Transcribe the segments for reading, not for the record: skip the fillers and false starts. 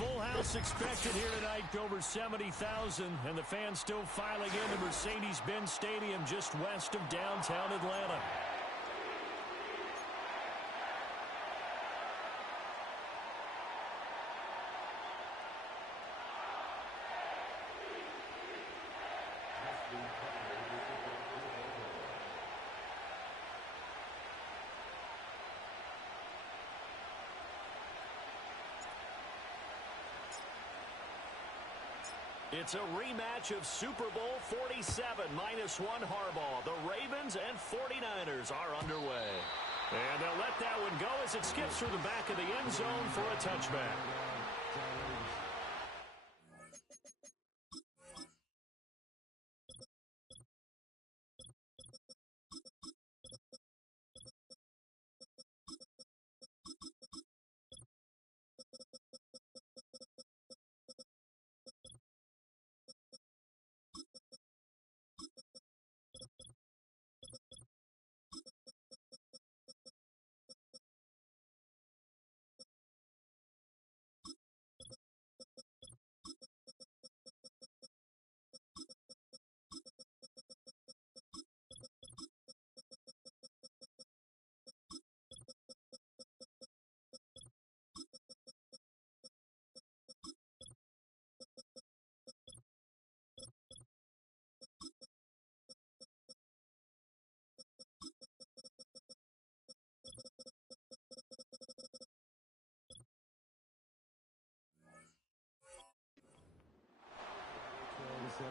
full house expected here tonight, over 70,000, and the fans still filing into Mercedes-Benz Stadium just west of downtown Atlanta. It's a rematch of Super Bowl 47, -1 Harbaugh. The Ravens and 49ers are underway. And they'll let that one go as it skips through the back of the end zone for a touchback.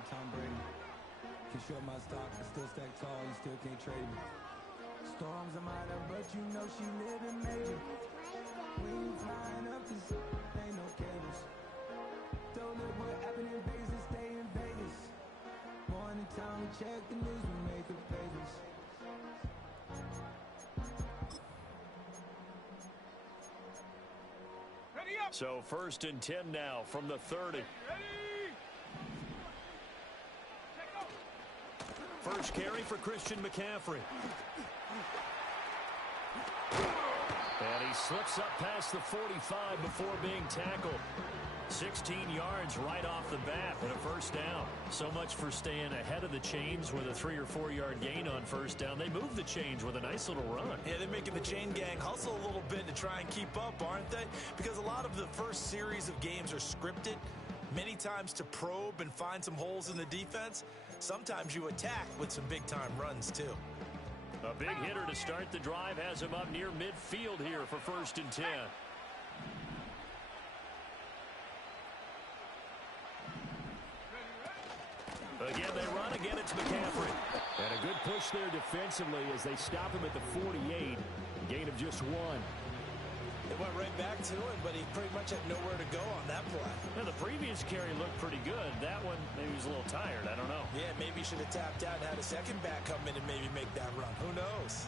Tom Brady. Can show my stock, I still stack tall, you still can't trade me. Storms are minor, but you know she living major. When you flying up, this ain't no cables. Don't look what happened in Vegas and stay in Vegas. Morning time, we check the news, we make the papers. So 1st and 10 now from the 30. First carry for Christian McCaffrey. And he slips up past the 45 before being tackled. 16 yards right off the bat and a first down. So much for staying ahead of the chains with a 3 or 4 yard gain on first down. They move the chains with a nice little run. Yeah, they're making the chain gang hustle a little bit to try and keep up, aren't they? Because a lot of the first series of games are scripted, many times to probe and find some holes in the defense. Sometimes you attack with some big-time runs, too. A big hitter to start the drive has him up near midfield here for 1st and 10. Again, they run. Again, it's McCaffrey. And a good push there defensively as they stop him at the 48. Gain of just 1. They went right back to him, but he pretty much had nowhere to go on that play. Now, the previous carry looked pretty good. That one, maybe he was a little tired. I don't know. Yeah, maybe he should have tapped out and had a second back come in and maybe make that run. Who knows?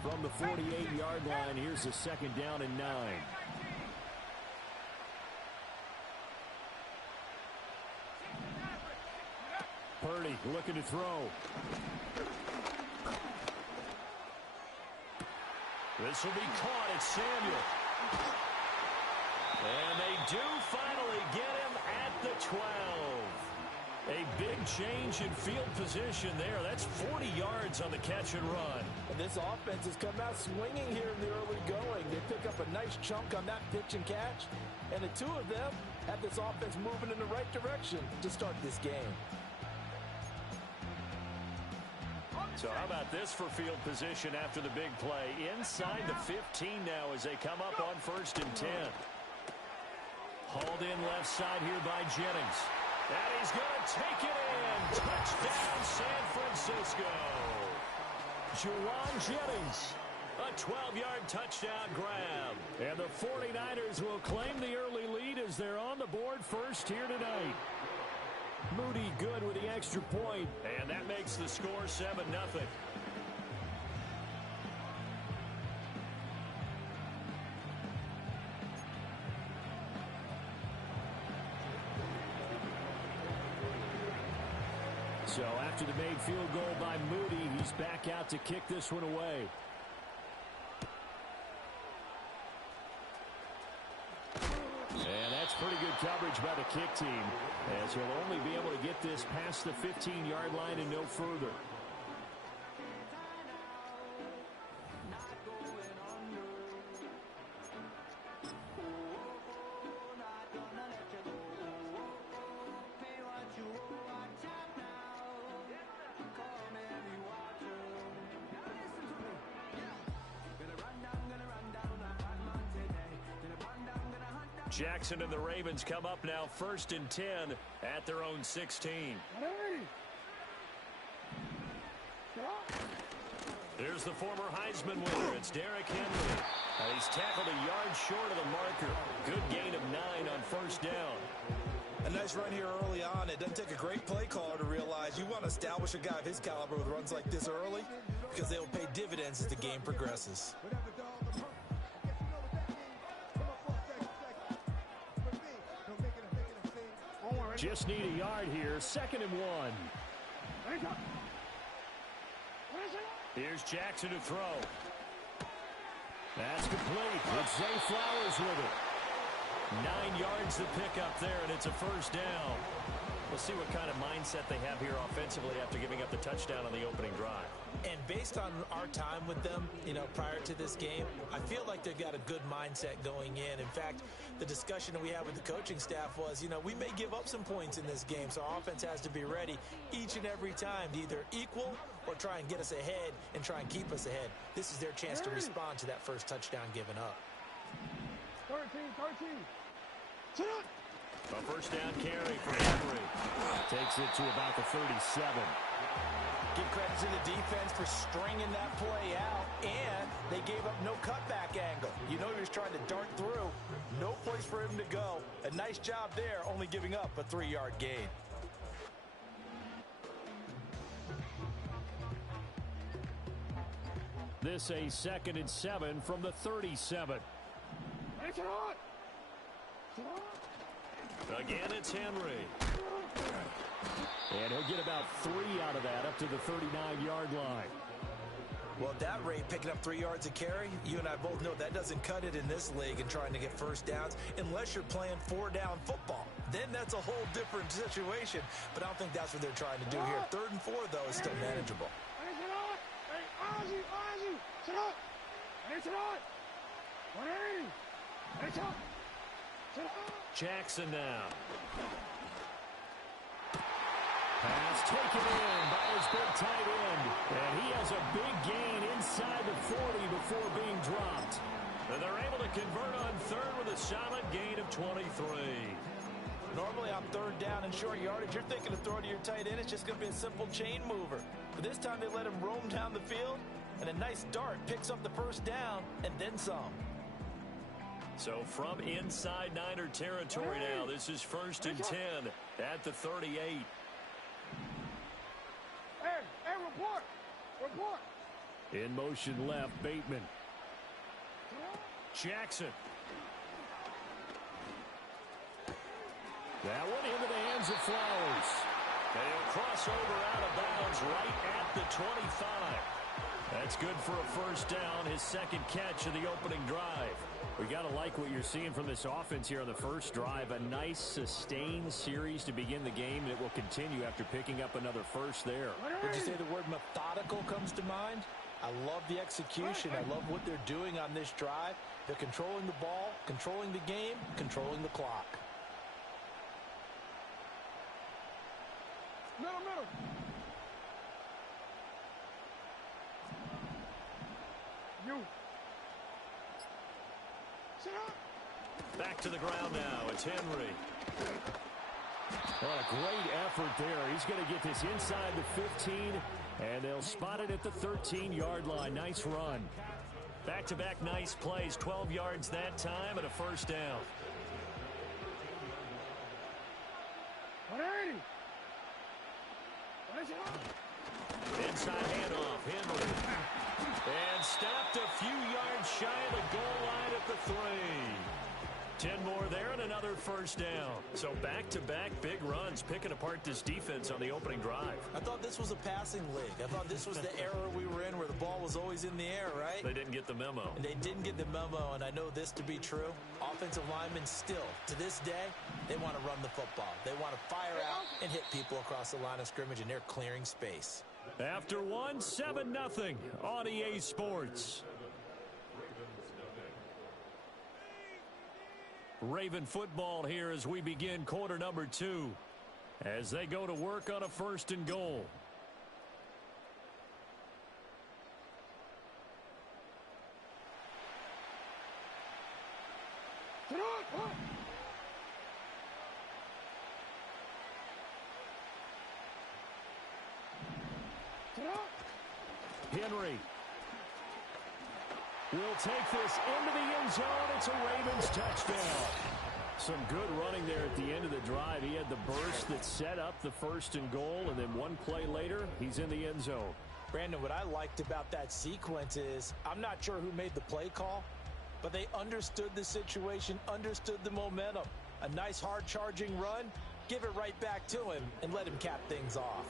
From the 48-yard line, here's a 2nd down and 9. Purdy looking to throw. This will be caught. It's Samuel. And they do finally get him at the 12. A big change in field position there. That's 40 yards on the catch and run. And this offense has come out swinging here in the early going. They pick up a nice chunk on that pitch and catch. And the two of them have this offense moving in the right direction to start this game. So how about this for field position after the big play? Inside the 15 now as they come up on 1st and 10. Hauled in left side here by Jennings. And he's going to take it in. Touchdown, San Francisco. Juwan Jennings. A 12-yard touchdown grab. And the 49ers will claim the early lead as they're on the board first here tonight. Moody good with the extra point, and that makes the score 7-0. So after the made field goal by Moody, he's back out to kick this one away. by the kick team, as he'll only be able to get this past the 15-yard line and no further. Jackson and the Ravens come up now 1st and 10 at their own 16. Here's the former Heisman winner. It's Derrick Henry. He's tackled a yard short of the marker. Good gain of 9 on 1st down. A nice run here early on. It doesn't take a great play caller to realize you want to establish a guy of his caliber with runs like this early, because they will pay dividends as the game progresses. Just need a yard here. 2nd and 1. Here's Jackson to throw. That's complete. It's Zay Flowers with it. 9 yards to pick up there, and it's a 1st down. We'll see what kind of mindset they have here offensively after giving up the touchdown on the opening drive. And based on our time with them, prior to this game, I feel like they've got a good mindset going in. In fact, the discussion that we had with the coaching staff was, we may give up some points in this game, so our offense has to be ready each and every time to either equal or try and get us ahead and try and keep us ahead. This is their chance to respond to that first touchdown given up. 13. A 1st down carry for Henry. Takes it to about the 37. Give credit to the defense for stringing that play out, and they gave up no cutback angle. He was trying to dart through. No place for him to go. A nice job there, only giving up a 3-yard gain. This a 2nd and 7 from the 37. Again, it's Henry. And he'll get about 3 out of that up to the 39-yard line. Well, at that rate, picking up 3 yards a carry, you and I both know that doesn't cut it in this league and trying to get 1st downs unless you're playing 4-down football. Then that's a whole different situation, but I don't think that's what they're trying to do here. 3rd and 4, though, is still manageable. Jackson now. Pass taken in by his big tight end. And he has a big gain inside the 40 before being dropped. And they're able to convert on 3rd with a solid gain of 23. Normally on 3rd down and short yardage, you're thinking of throwing to your tight end. It's just going to be a simple chain mover. But this time they let him roam down the field, and a nice dart picks up the 1st down and then some. So from inside Niner territory now, this is 1st and 10 at the 38. Hey, report. In motion left, Bateman. Jackson. That one into the hands of Flowers. And he'll cross over out of bounds right at the 25. That's good for a 1st down, his 2nd catch of the opening drive. We got to like what you're seeing from this offense here on the 1st drive. A nice, sustained series to begin the game, and it will continue after picking up another 1st there. Would you say the word methodical comes to mind? I love the execution. I love what they're doing on this drive. They're controlling the ball, controlling the game, controlling the clock. Middle. You. Sit up. Back to the ground now. It's Henry. What a great effort there. He's going to get this inside the 15, and they'll spot it at the 13-yard line. Nice run. Back-to-back nice plays. 12 yards that time and a 1st down. 180. Inside handoff. Henry. And stopped a few yards shy of the goal line at the 3. 10 more there and another first down. So back-to-back big runs picking apart this defense on the opening drive. I thought this was a passing league. I thought this was the era we were in where the ball was always in the air, right? They didn't get the memo. And they didn't get the memo, and I know this to be true. Offensive linemen still, to this day, they want to run the football. They want to fire out and hit people across the line of scrimmage, and they're clearing space. After one, 7-0 on EA Sports. Raven football here as we begin quarter number 2 as they go to work on a 1st and goal. Henry will take this into the end zone. It's a Ravens touchdown. Some good running there at the end of the drive. He had the burst that set up the 1st and goal, and then one play later, he's in the end zone. Brandon, what I liked about that sequence is I'm not sure who made the play call, but they understood the situation, understood the momentum. A nice hard-charging run, give it right back to him, and let him cap things off.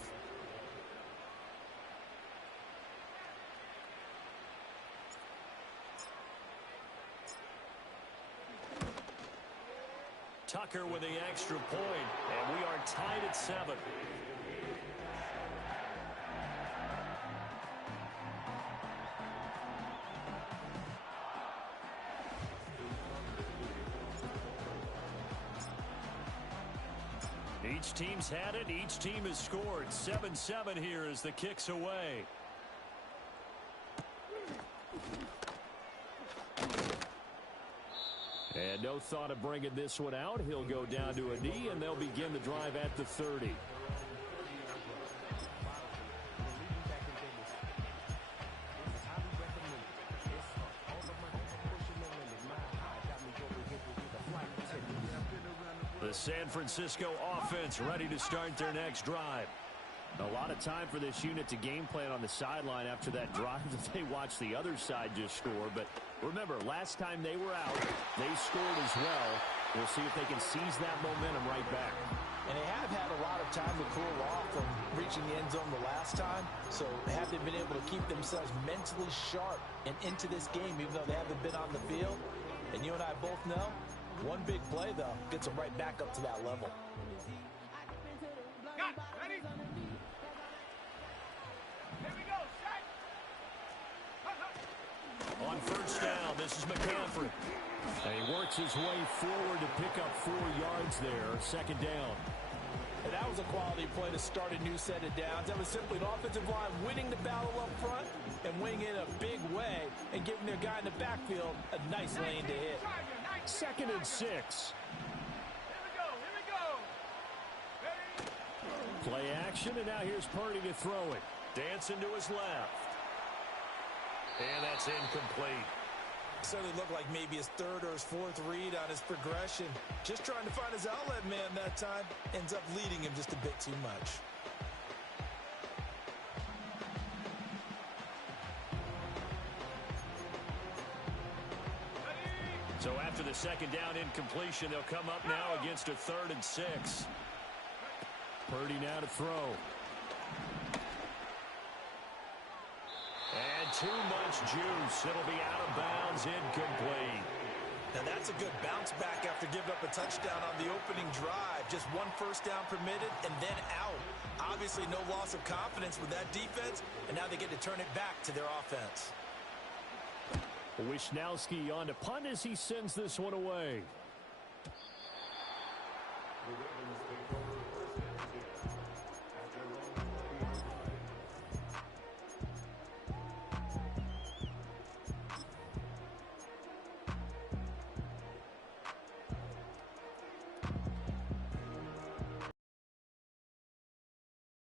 Tucker with the extra point, and we are tied at 7. Each team's had it. Each team has scored. 7-7 here as the kick's away. And no thought of bringing this one out. He'll go down to a knee, and they'll begin the drive at the 30. The San Francisco offense ready to start their next drive. A lot of time for this unit to game plan on the sideline after that drive that they watched the other side just score. But remember, last time they were out, they scored as well. We'll see if they can seize that momentum right back. And they have had a lot of time to cool off from reaching the end zone the last time. So have they been able to keep themselves mentally sharp and into this game, even though they haven't been on the field? And you and I both know, one big play, though, gets them right back up to that level. Got, ready? Here we go, set. On first down, this is McCaffrey. And he works his way forward to pick up 4 yards there. 2nd down. And that was a quality play to start a new set of downs. That was simply an offensive line winning the battle up front and winning it a big way and giving their guy in the backfield a nice lane to hit. 2nd and 6. Here we go, here we go. Ready? Play action, and now here's Purdy to throw it. Dancing to his left. And that's incomplete. Certainly looked like maybe his 3rd or his 4th read on his progression. Just trying to find his outlet man that time. Ends up leading him just a bit too much. So after the 2nd down incompletion, they'll come up now against a 3rd and 6. Purdy now to throw. And too much juice. It'll be out of bounds, incomplete. Now that's a good bounce back after giving up a touchdown on the opening drive. Just 1 first down permitted and then out. Obviously no loss of confidence with that defense, and now they get to turn it back to their offense. Wisnowski on to punt as he sends this one away.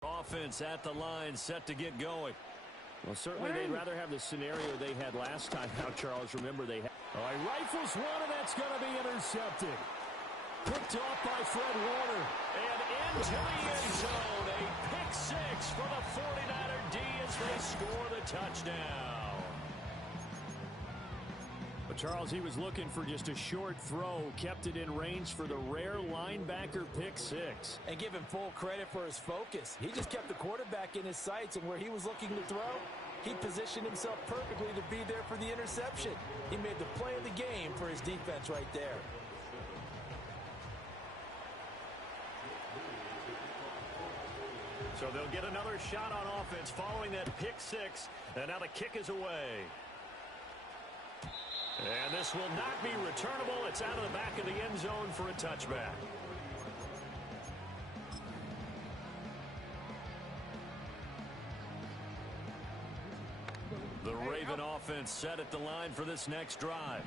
Offense at the line, set to get going. Well, certainly they'd rather have the scenario they had last time out, Charles. Remember, they had... Oh, he rifles one, and that's going to be intercepted. Picked off by Fred Warner. And into the end zone. A pick 6 for the 49er D as they score the touchdown. Well, Charles, he was looking for just a short throw, kept it in range for the rare linebacker pick six. And give him full credit for his focus. He just kept the quarterback in his sights, and where he was looking to throw, he positioned himself perfectly to be there for the interception. He made the play of the game for his defense right there. So they'll get another shot on offense following that pick six. And now the kick is away. And this will not be returnable. It's out of the back of the end zone for a touchback. The Raven offense set at the line for this next drive.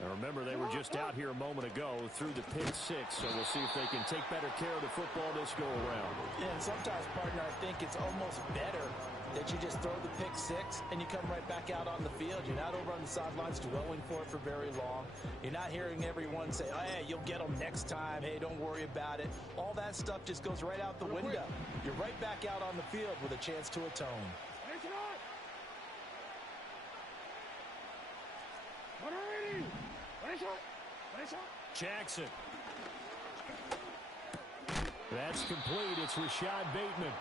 Now remember, they were just out here a moment ago through the pick six, so we'll see if they can take better care of the football this go around. Yeah, and sometimes, partner, I think it's almost better that you just throw the pick six and you come right back out on the field. You're not over on the sidelines dwelling for it for very long. You're not hearing everyone say, oh, hey, you'll get them next time. Hey, don't worry about it. All that stuff just goes right out the window. You're right back out on the field with a chance to atone. Jackson. That's complete. It's Rashad Bateman.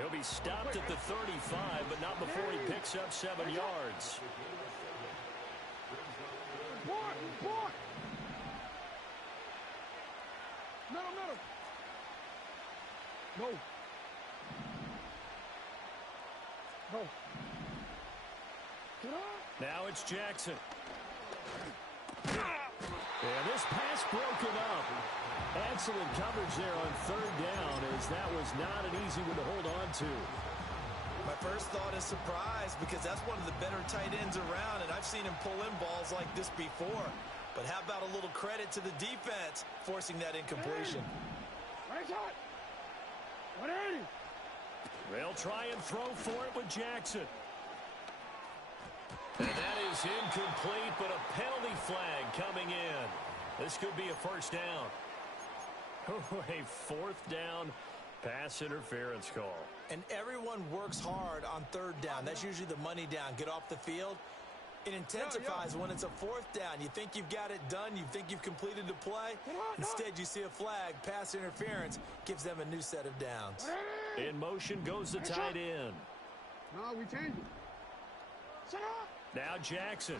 He'll be stopped at the 35, but not before he picks up 7 yards. No. Now it's Jackson. And this pass broken up. Excellent coverage there on third down, as that was not an easy one to hold on to. My first thought is surprise, because that's one of the better tight ends around, and I've seen him pull in balls like this before. But how about a little credit to the defense forcing that incompletion? They'll try and throw for it with Jackson. And that is incomplete, but a penalty flag coming in. This could be a first down. A fourth down pass interference call. And everyone works hard on third down. That's usually the money down. Get off the field. It intensifies when it's a fourth down. You think you've got it done. You think you've completed the play. Instead, you see a flag. Pass interference gives them a new set of downs. In motion goes the tight end. No, we change it. Now Jackson.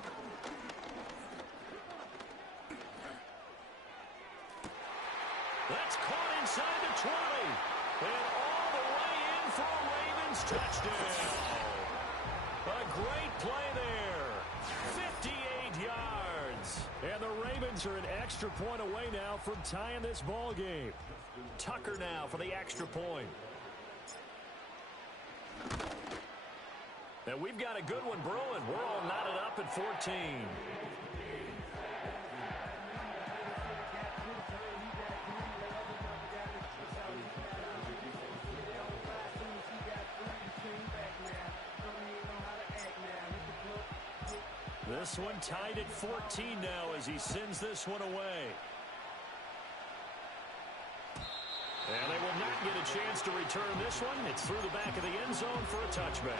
That's caught inside the 20. And all the way in for a Ravens touchdown. A great play there. 58 yards. And the Ravens are an extra point away now from tying this ball game. Tucker now for the extra point. And we've got a good one brewing. We're all knotted up at 14. This one tied at 14 now as he sends this one away. And they will not get a chance to return this one. It's through the back of the end zone for a touchback.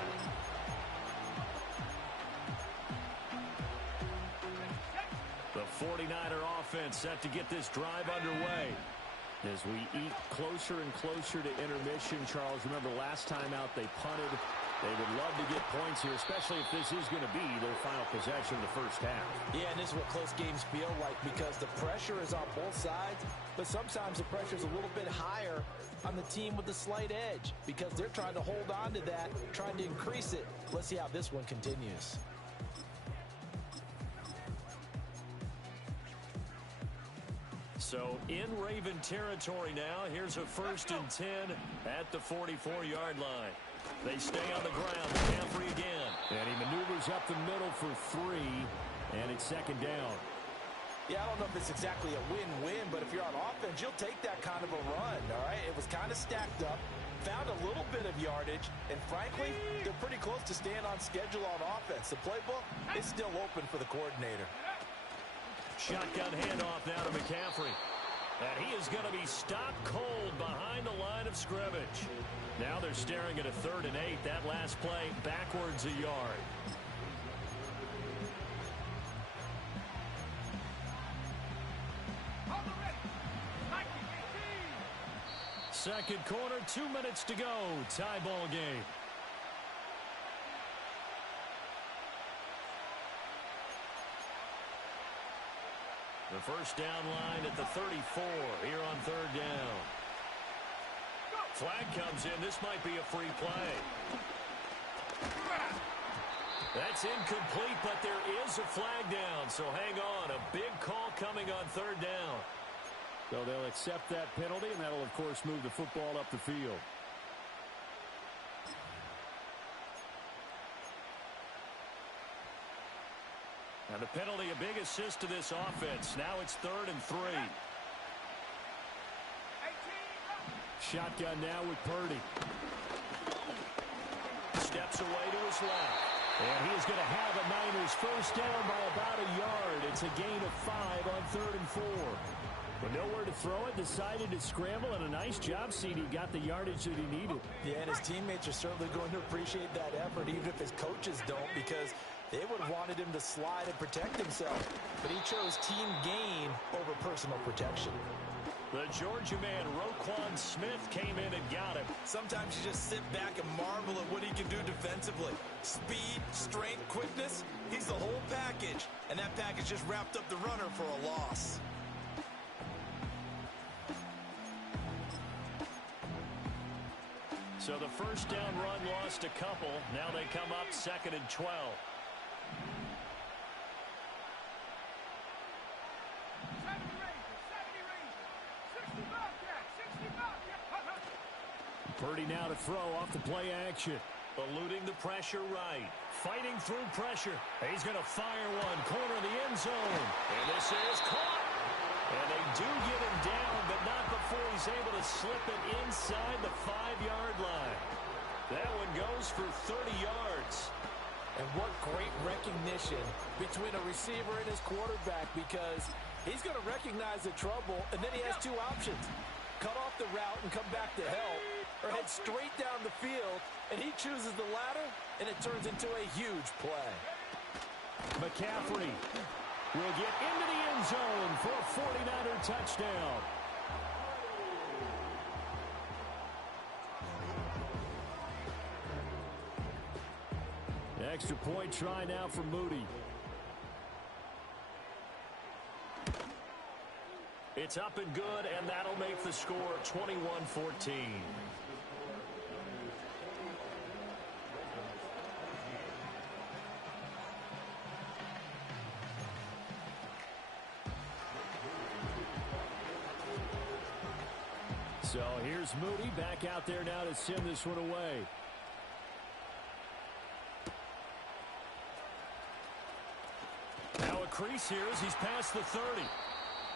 The 49er offense set to get this drive underway. As we eat closer and closer to intermission, Charles, remember last time out they punted. They would love to get points here, especially if this is going to be their final possession of the first half. Yeah, and this is what close games feel like, because the pressure is on both sides, but sometimes the pressure is a little bit higher on the team with the slight edge because they're trying to hold on to that, trying to increase it. Let's see how this one continues. So in Raven territory now, here's a 1st and 10 at the 44-yard line. They stay on the ground. McCaffrey again. And he maneuvers up the middle for 3, and it's 2nd down. Yeah, I don't know if it's exactly a win-win, but if you're on offense, you'll take that kind of a run, all right? It was kind of stacked up, found a little bit of yardage, and frankly, they're pretty close to staying on schedule on offense. The playbook is still open for the coordinator. Shotgun handoff now to McCaffrey. And he is going to be stopped cold behind the line of scrimmage. Now they're staring at a 3rd and 8. That last play backwards a yard. Second quarter, 2 minutes to go. Tie ball game. The first down line at the 34 here on third down. Flag comes in. This might be a free play. That's incomplete, but there is a flag down, so hang on. A big call coming on third down. So they'll accept that penalty, and that'll, of course, move the football up the field. Now the penalty, a big assist to this offense. Now it's 3rd and 3. Shotgun now with Purdy. Steps away to his left. And he is going to have a Niners first down by about a yard. It's a gain of 5 on 3rd and 4. But nowhere to throw it, decided to scramble, and a nice job, CD. Got the yardage that he needed. Yeah, and his teammates are certainly going to appreciate that effort, even if his coaches don't, because they would have wanted him to slide and protect himself. But he chose team gain over personal protection. The Georgia man, Roquan Smith, came in and got him. Sometimes you just sit back and marvel at what he can do defensively. Speed, strength, quickness, he's the whole package. And that package just wrapped up the runner for a loss. So the first down run lost a couple. Now they come up 2nd and 12. Purdy now to throw off the play action. Eluding the pressure right. Fighting through pressure. He's going to fire one. Corner of the end zone. And this is caught. And they do get him down, but not before he's able to slip it inside the 5-yard line. That one goes for 30 yards. And what great recognition between a receiver and his quarterback, because he's going to recognize the trouble, and then he has two options. Cut off the route and come back to help, or head straight down the field, and he chooses the latter, and it turns into a huge play. McCaffrey will get into the end zone for a 49er touchdown. Extra point try now for Moody. It's up and good, and that'll make the score 21-14. So here's Moody back out there now to send this one away. Now a crease here as he's past the 30.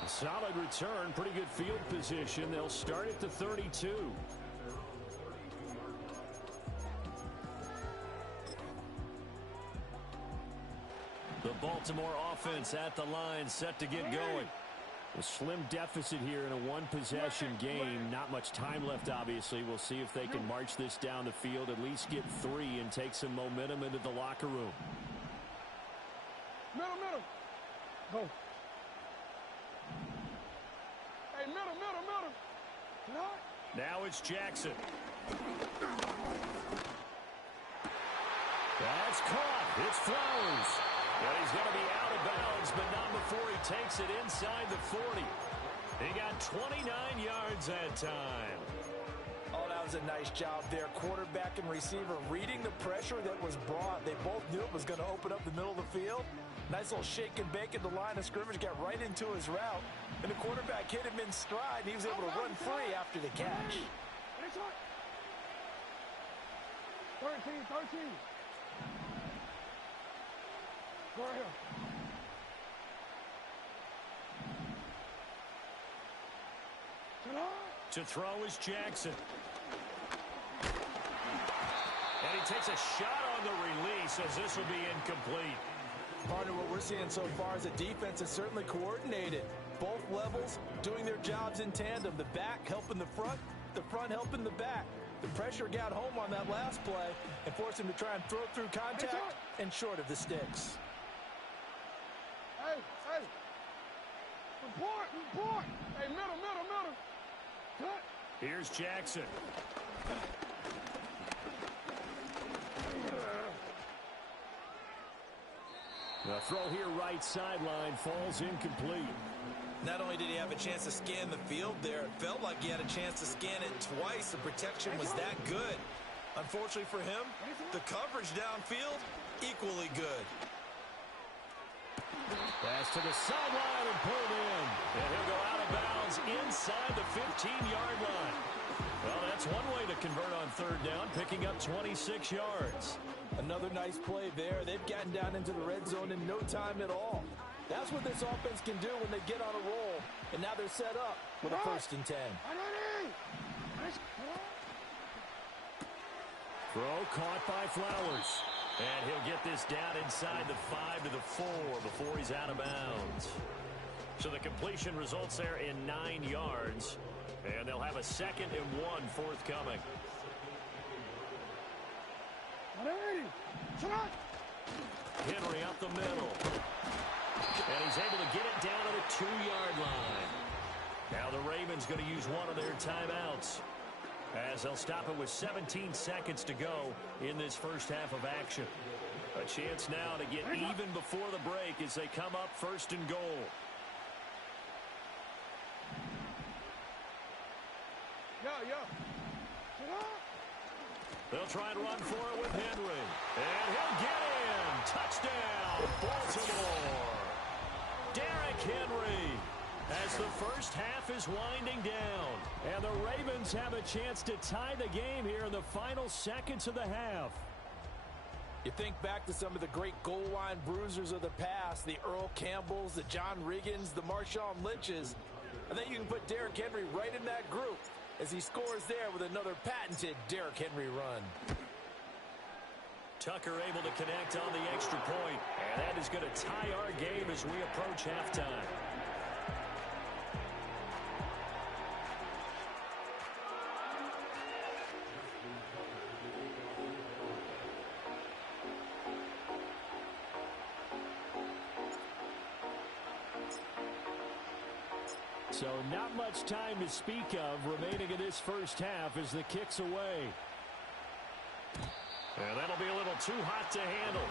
A solid return, pretty good field position. They'll start at the 32. The Baltimore offense at the line, set to get going. A slim deficit here in a one-possession game. Not much time left, obviously. We'll see if they can march this down the field, at least get 3 and take some momentum into the locker room. Middle. Go. Hey, middle. Now it's Jackson. That's caught. It's Flowers. But he's going to be out of bounds, but not before he takes it inside the 40. He got 29 yards that time. Oh, that was a nice job there. Quarterback and receiver reading the pressure that was brought. They both knew it was going to open up the middle of the field. Nice little shake and bake at the line of scrimmage, got right into his route. And the quarterback hit him in stride, and he was able to run free after the catch. 13. Go right here. To throw is Jackson. And he takes a shot on the release as this will be incomplete. Partner, what we're seeing so far is the defense is certainly coordinated. Both levels doing their jobs in tandem. The back helping the front helping the back. The pressure got home on that last play and forced him to try and throw through contact and short of the sticks. Hey. Report. Hey, middle. Cut. Here's Jackson. The throw here right sideline falls incomplete. Not only did he have a chance to scan the field there, it felt like he had a chance to scan it twice. The protection was that good. Unfortunately for him, the coverage downfield, equally good. Pass to the sideline and pulled in. And he'll go out of bounds inside the 15-yard line. Well, that's one way to convert on third down, picking up 26 yards. Another nice play there. They've gotten down into the red zone in no time at all. That's what this offense can do when they get on a roll. And now they're set up with a 1st and 10. Throw caught by Flowers. And he'll get this down inside the 5 to the 4 before he's out of bounds. So the completion results there in 9 yards. And they'll have a 2nd and 1 forthcoming. Henry up the middle. And he's able to get it down to the 2-yard line. Now the Ravens going to use one of their timeouts, as they'll stop it with 17 seconds to go in this first half of action. A chance now to get even before the break as they come up 1st and goal. They'll try and run for it with Henry. And he'll get in. Touchdown, Baltimore. Derrick Henry, as the first half is winding down. And the Ravens have a chance to tie the game here in the final seconds of the half. You think back to some of the great goal line bruisers of the past, the Earl Campbells, the John Riggins, the Marshawn Lynches. I think you can put Derrick Henry right in that group as he scores there with another patented Derrick Henry run. Tucker able to connect on the extra point, and that is going to tie our game as we approach halftime. So not much time to speak of remaining in this first half as the kick's away. And that'll be a little too hot to handle.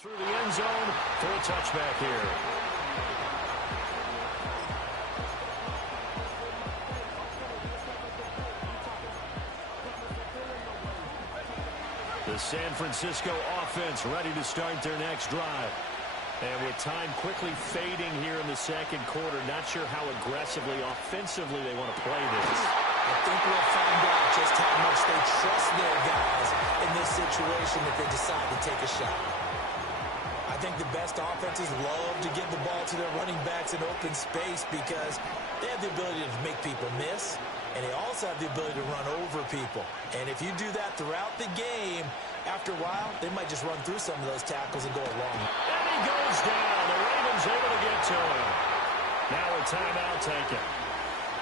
Through the end zone for a touchback here. The San Francisco offense ready to start their next drive. And with time quickly fading here in the second quarter, not sure how aggressively, offensively they want to play this. I think we'll find out just how much they trust their guys in this situation if they decide to take a shot. I think the best offenses love to give the ball to their running backs in open space because they have the ability to make people miss, and they also have the ability to run over people. And if you do that throughout the game, after a while, they might just run through some of those tackles and go along. And he goes down. The Ravens able to get to him. Now a timeout taken.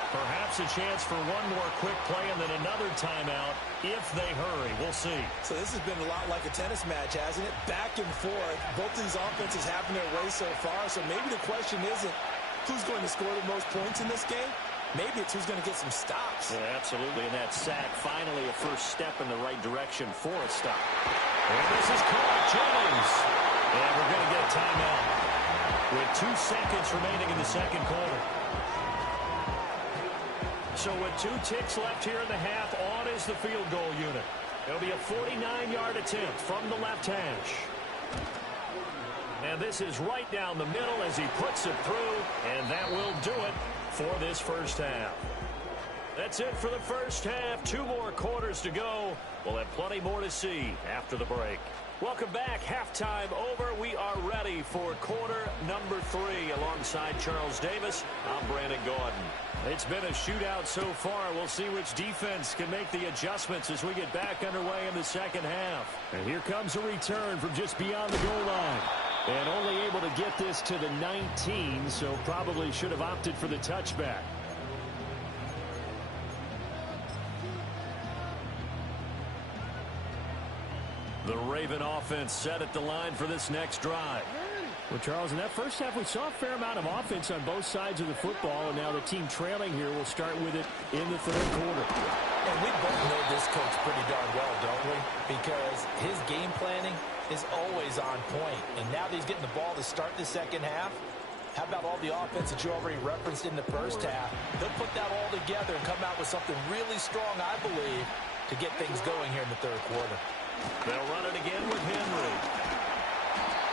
Perhaps a chance for one more quick play and then another timeout if they hurry. We'll see. So this has been a lot like a tennis match, hasn't it? Back and forth. Both of these offenses having their way so far. So maybe the question isn't who's going to score the most points in this game. Maybe it's who's going to get some stops. Yeah, absolutely. And that sack, finally a first step in the right direction for a stop. And this is caught. Jennings. And we're going to get a timeout with 2 seconds remaining in the second quarter. So with 2 ticks left here in the half, on is the field goal unit. It'll be a 49-yard attempt from the left hash. And this is right down the middle as he puts it through, and that will do it for this first half. That's it for the first half. 2 more quarters to go. We'll have plenty more to see after the break. Welcome back. Halftime over. We are ready for quarter number 3. Alongside Charles Davis, I'm Brandon Gordon. It's been a shootout so far. We'll see which defense can make the adjustments as we get back underway in the second half. And here comes a return from just beyond the goal line. And only able to get this to the 19, so probably should have opted for the touchback. The Raven offense set at the line for this next drive. Well, Charles, in that first half, we saw a fair amount of offense on both sides of the football, and now the team trailing here will start with it in the third quarter. And we both know this coach pretty darn well, don't we? Because his game planning is always on point. And now that he's getting the ball to start the second half, how about all the offense that you already referenced in the first half? They'll put that all together and come out with something really strong, I believe, to get things going here in the third quarter. They'll run it again with Henry.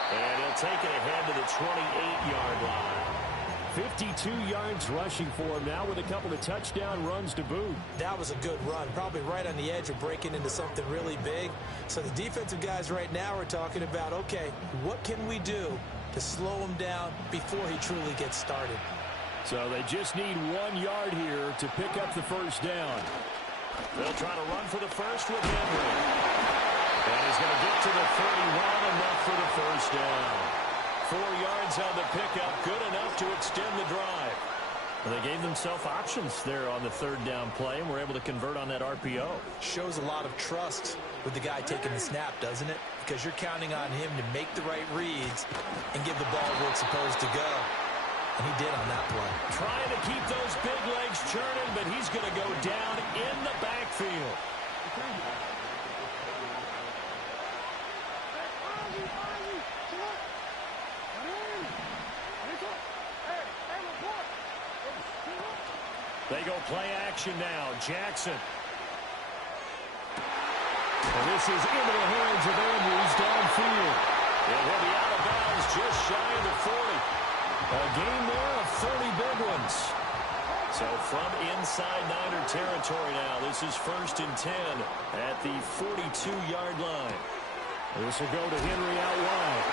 And he'll take it ahead to the 28-yard line. 52 yards rushing for him now with a couple of touchdown runs to boot. That was a good run, probably right on the edge of breaking into something really big. So the defensive guys right now are talking about, okay, what can we do to slow him down before he truly gets started? So they just need 1 yard here to pick up the first down. They'll try to run for the first with Henry. And he's going to get to the 31, enough for the first down. 4 yards on the pickup, good enough to extend the drive. Well, they gave themselves options there on the third down play and were able to convert on that RPO. Shows a lot of trust with the guy taking the snap, doesn't it? Because you're counting on him to make the right reads and give the ball where it's supposed to go. And he did on that play. Trying to keep those big legs churning, but he's going to go down in the backfield. They go play action now. Jackson. And this is into the hands of Andrews downfield. And he'll be out of bounds just shy of the 40. A game there of 30 big ones. So from inside Niner territory now, this is 1st and 10 at the 42-yard line. This will go to Henry out wide.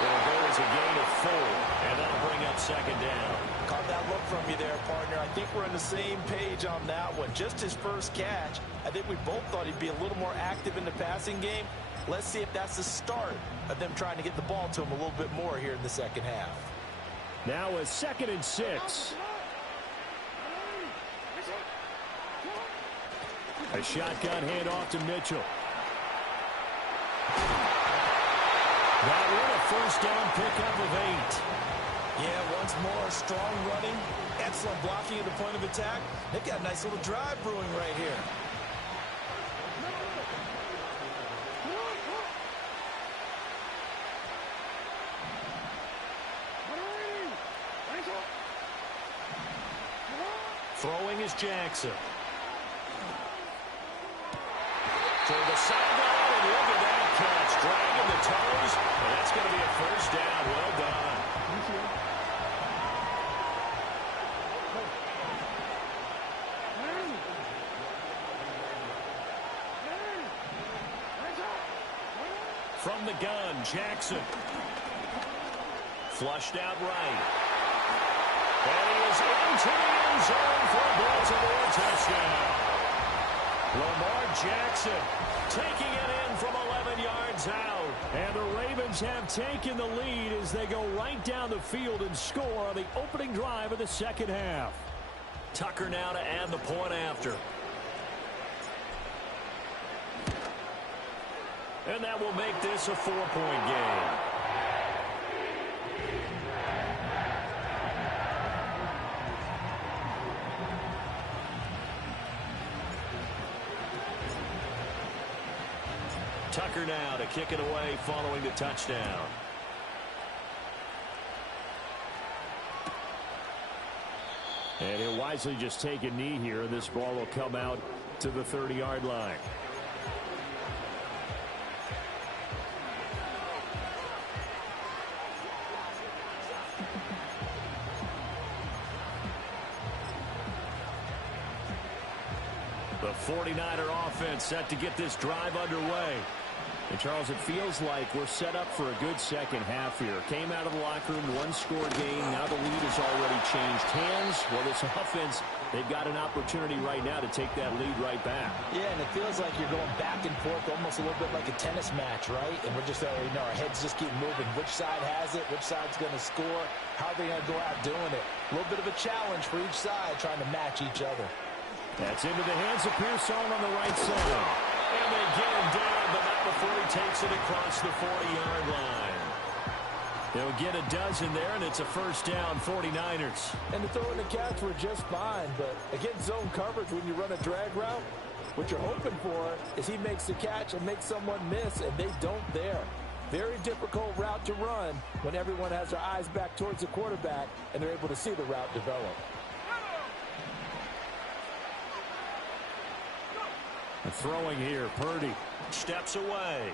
It'll go as a gain of 4, and that'll bring up second down. Caught that look from you there, partner. I think we're on the same page on that one. Just his first catch, I think we both thought he'd be a little more active in the passing game. Let's see if that's the start of them trying to get the ball to him a little bit more here in the second half. Now a 2nd and 6. A shotgun handoff to Mitchell. That one a first down pickup of 8. Yeah, once more, strong running, excellent blocking at the point of attack. They've got a nice little drive brewing right here. Throwing is Jackson. To the sideline, and look at that catch. Dragging the toes, and that's going to be a first down. Well done. From the gun, Jackson. Flushed out right. And he is into the end zone for a Baltimore touchdown. Lamar Jackson taking it in from 11 yards out. And the Ravens have taken the lead as they go right down the field and score on the opening drive of the second half. Tucker now to add the point after. And that will make this a 4-point game. Tucker now to kick it away following the touchdown. And he'll wisely just take a knee here. This ball will come out to the 30-yard line. The 49er offense set to get this drive underway. And, Charles, it feels like we're set up for a good second half here. Came out of the locker room, one-score game. Now the lead has already changed hands. Well, this offense, they've got an opportunity right now to take that lead right back. Yeah, and it feels like you're going back and forth almost a little bit like a tennis match, right? And we're just, our heads just keep moving. Which side has it? Which side's going to score? How are they going to go out doing it? A little bit of a challenge for each side trying to match each other. That's into the hands of Pearson on the right side. And they get him down, but not before he takes it across the 40-yard line. They'll get a dozen there, and it's a first down, 49ers. And the throw and the catch were just fine, but against zone coverage, when you run a drag route, what you're hoping for is he makes the catch and makes someone miss, and they don't there. Very difficult route to run when everyone has their eyes back towards the quarterback and they're able to see the route develop. And throwing here, Purdy steps away.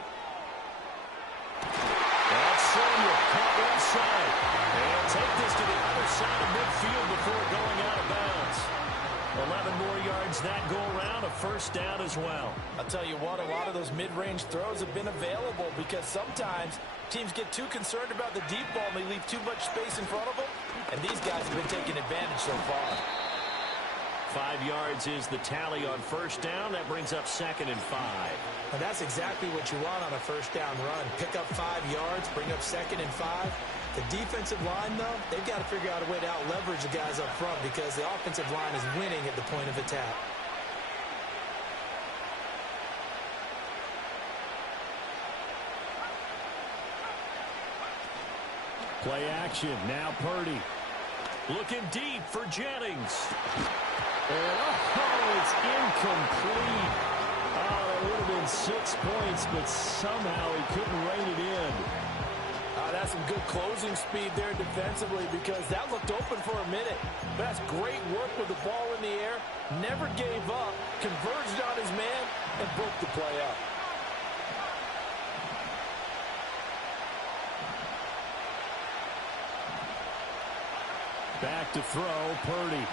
That's Samuel, caught left side. They'll take this to the other side of midfield before going out of bounds. 11 more yards that go around, a first down as well. I'll tell you what, a lot of those mid-range throws have been available because sometimes teams get too concerned about the deep ball and they leave too much space in front of them, and these guys have been taking advantage so far. 5 yards is the tally on first down. That brings up 2nd and 5. And that's exactly what you want on a first down run. Pick up 5 yards, bring up 2nd and 5. The defensive line, though, they've got to figure out a way to out-leverage the guys up front because the offensive line is winning at the point of attack. play action. Now Purdy. Looking deep for Jennings. And it's incomplete. Oh, that would have been 6 points, but somehow he couldn't rein it in. That's some good closing speed there defensively because that looked open for a minute. But that's great work with the ball in the air. Never gave up, converged on his man, and broke the play up. Back to throw, Purdy.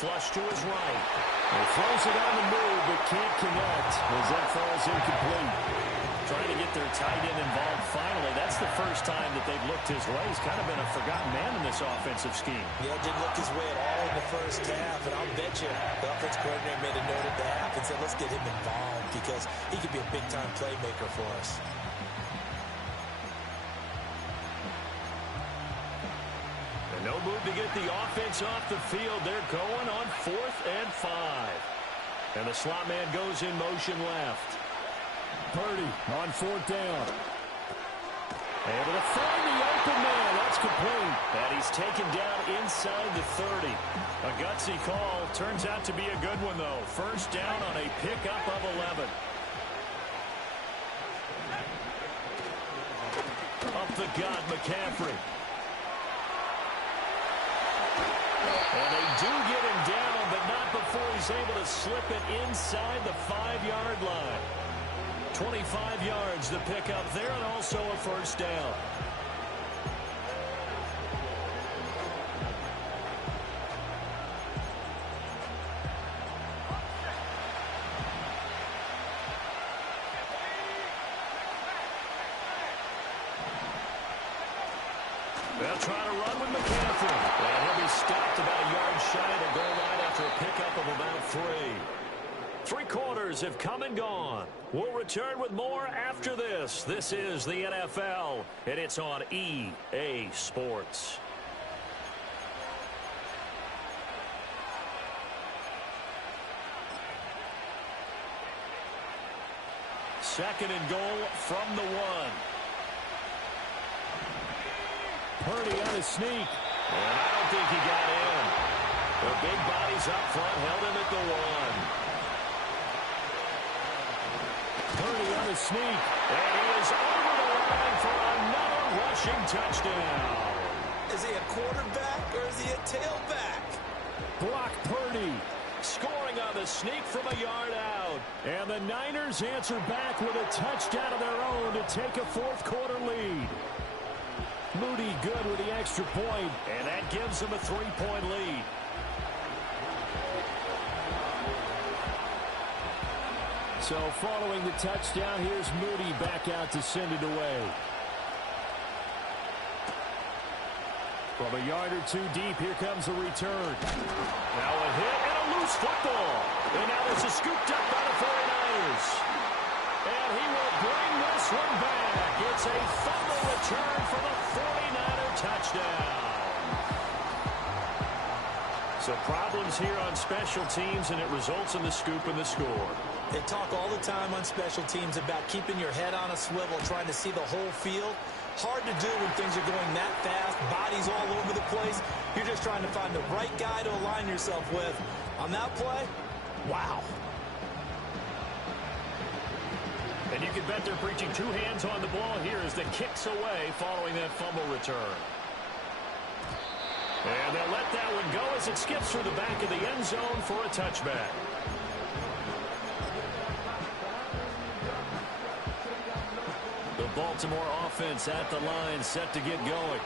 Flush to his right. He throws it on the move, but can't connect as that falls incomplete. Trying to get their tight end involved finally. That's the first time that they've looked his way. He's kind of been a forgotten man in this offensive scheme. Yeah, didn't look his way at all in the first half, and I'll bet you the offense coordinator made a note at the half and said, let's get him involved because he could be a big-time playmaker for us. And no move to get the offense off the field. They're going on 4th and 5. And the slot man goes in motion left. Purdy on 4th down. Able to find the open man. That's complete. And he's taken down inside the 30. A gutsy call. Turns out to be a good one, though. First down on a pickup of 11. Up the gut, McCaffrey. And they do get him down, but not before he's able to slip it inside the 5-yard line. 25 yards the pickup there, and also a first down. They'll try to run with McCaffrey. And he'll be stopped about a yard shy of the goal line after a pickup of about 3. 3 quarters have come and gone. We'll return with more after this. This is the NFL, and it's on EA Sports. Second and goal from the 1. Purdy on his sneak. And I don't think he got in. The big bodies up front held him at the 1. Purdy on his sneak. And he is over the line for another rushing touchdown. Is he a quarterback or is he a tailback? Brock Purdy. Scoring on the sneak from a yard out. And the Niners answer back with a touchdown of their own to take a 4th quarter lead. Moody good with the extra point. And that gives them a 3-point lead. So following the touchdown, here's Moody back out to send it away. From a yard or two deep, here comes the return. Now a hit and a loose football. And now this is scooped up by the 49ers. And he will bring this one back. It's a fumble return for the 49er touchdown. So problems here on special teams, and it results in the scoop and the score. They talk all the time on special teams about keeping your head on a swivel, trying to see the whole field. Hard to do when things are going that fast, bodies all over the place. You're just trying to find the right guy to align yourself with. On that play, wow. And you can bet they're preaching two hands on the ball here as the kick's away following that fumble return. And they'll let that one go as it skips through the back of the end zone for a touchback. The Baltimore offense at the line, set to get going.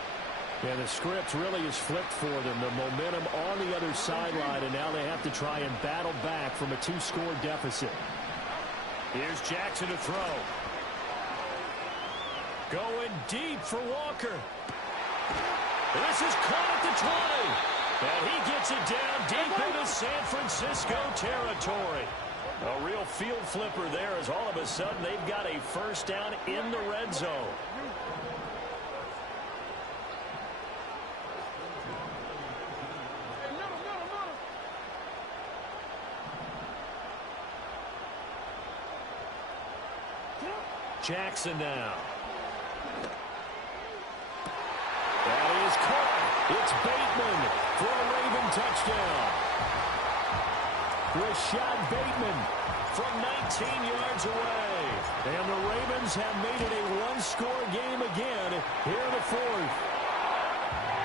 And the script really is flipped for them. The momentum on the other sideline, and now they have to try and battle back from a two-score deficit. Here's Jackson to throw. Going deep for Walker. This is caught at the 20. And he gets it down deep into San Francisco territory. A real field flipper there as all of a sudden they've got a first down in the red zone. Jackson now. That is caught. It's Bateman for a Raven touchdown. Rashad Bateman from 19 yards away. And the Ravens have made it a one-score game again here in the fourth.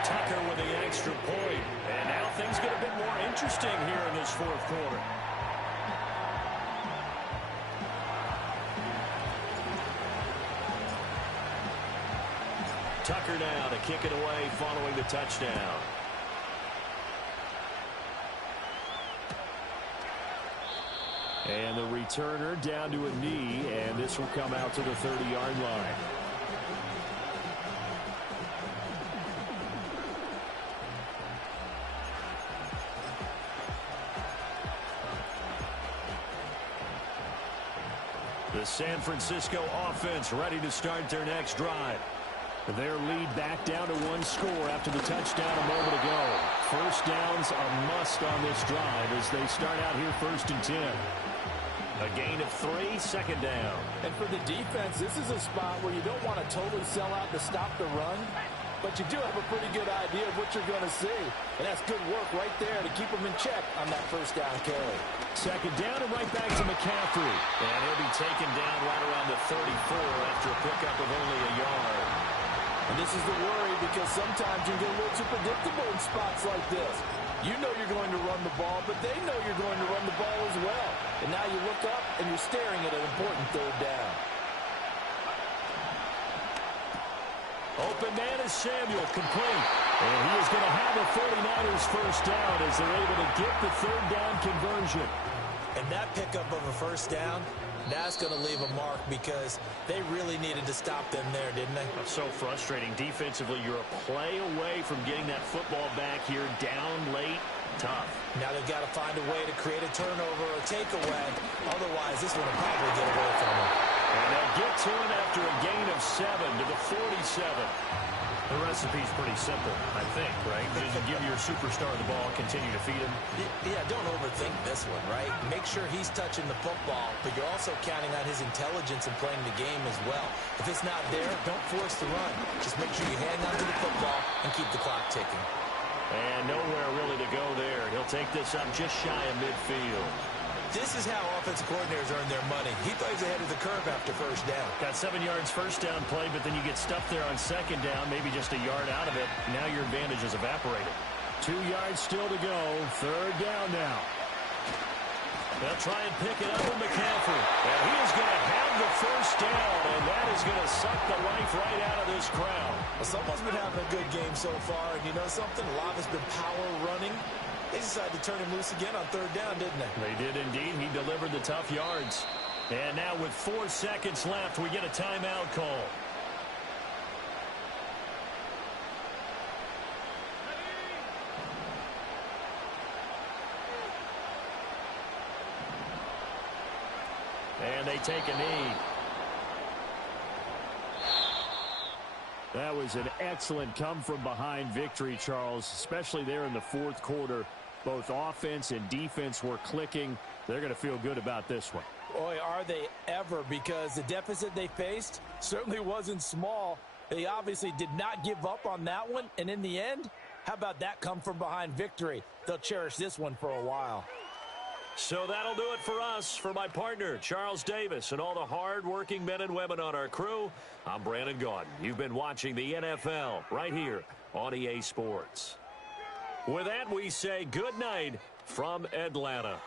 Tucker with the extra point. And now things get a bit more interesting here in this fourth quarter. Tucker now to kick it away following the touchdown. And the returner down to a knee, and this will come out to the 30-yard line. The San Francisco offense ready to start their next drive. Their lead back down to one score after the touchdown a moment ago. First down's a must on this drive as they start out here 1st and 10. A gain of 3, second down. And for the defense, this is a spot where you don't want to totally sell out to stop the run, but you do have a pretty good idea of what you're going to see. And that's good work right there to keep them in check on that first down carry. Second down and right back to McCaffrey. And he'll be taken down right around the 34 after a pickup of only a yard. And this is the worry because sometimes you get a little too predictable in spots like this. You know you're going to run the ball, but they know you're going to run the ball as well. And now you look up and you're staring at an important third down. Open man is Samuel, complete. And he is going to have the 49ers first down as they're able to get the third down conversion. And that pickup of a first down, that's going to leave a mark because they really needed to stop them there, didn't they? So frustrating. Defensively, you're a play away from getting that football back here down late. Tough. Now they've got to find a way to create a turnover or takeaway. Otherwise, this one will probably get away from them. And they'll get to it after a gain of 7 to the 47. The recipe's pretty simple, I think, right? Just give your superstar the ball, continue to feed him. Yeah, don't overthink this one, right? Make sure he's touching the football, but you're also counting on his intelligence in playing the game as well. If it's not there, don't force the run. Just make sure you hang on to the football and keep the clock ticking. And nowhere really to go there. He'll take this up just shy of midfield. This is how offensive coordinators earn their money. He thought he was ahead of the curve after first down. Got 7 yards first down play, but then you get stuffed there on second down, maybe just a yard out of it. Now your advantage is evaporated. 2 yards still to go. Third down now. They'll try and pick it up with McCaffrey. And he is going to have the first down, and that is going to suck the life right out of this crowd. Well, someone's been having a good game so far, and you know something? A lot has been power running. They decided to turn him loose again on third down, didn't they? They did indeed. He delivered the tough yards. And now with 4 seconds left, we get a timeout call. And they take a knee. That was an excellent come-from-behind victory, Charles, especially there in the fourth quarter. Both offense and defense were clicking. They're going to feel good about this one. Boy, are they ever, because the deficit they faced certainly wasn't small. They obviously did not give up on that one, and in the end, how about that come-from-behind victory? They'll cherish this one for a while. So that'll do it for us. For my partner, Charles Davis, and all the hard-working men and women on our crew, I'm Brandon Gaudin. You've been watching the NFL right here on EA Sports. With that, we say good night from Atlanta.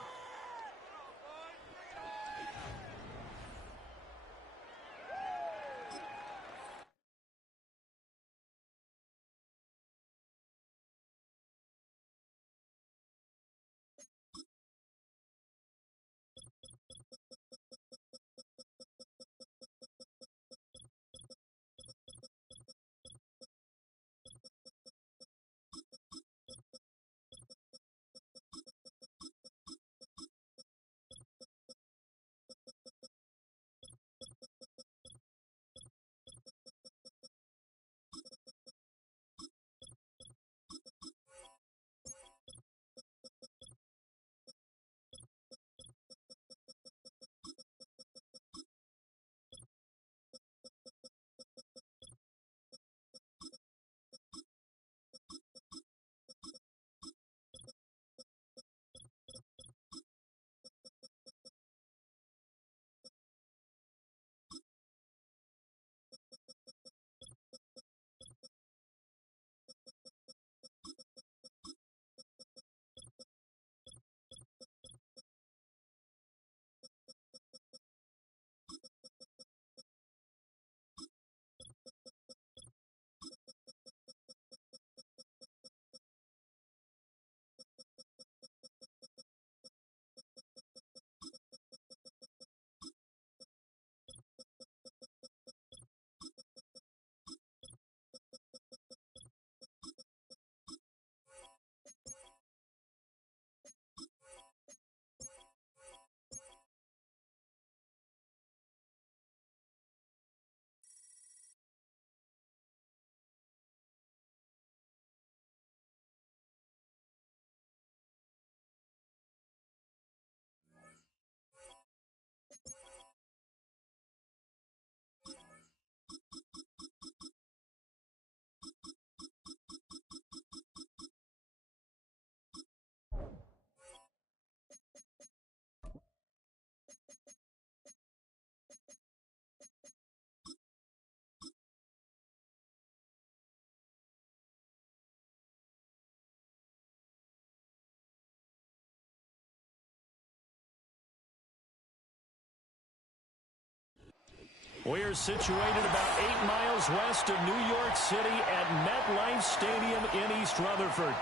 We're situated about 8 miles west of New York City at MetLife Stadium in East Rutherford.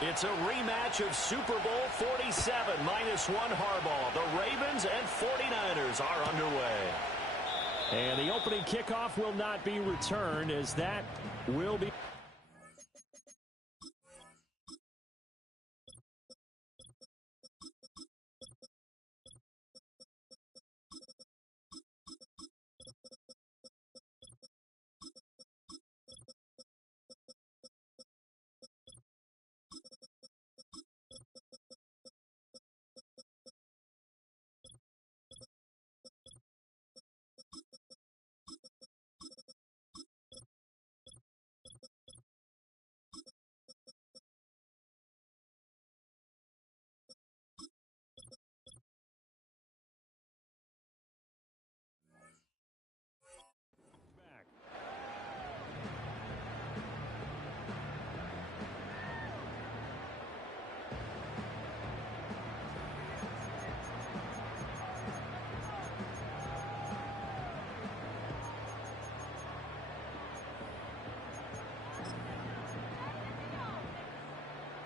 It's a rematch of Super Bowl 47 -1 Harbaugh. The Ravens and 49ers are underway. And the opening kickoff will not be returned, as that will be...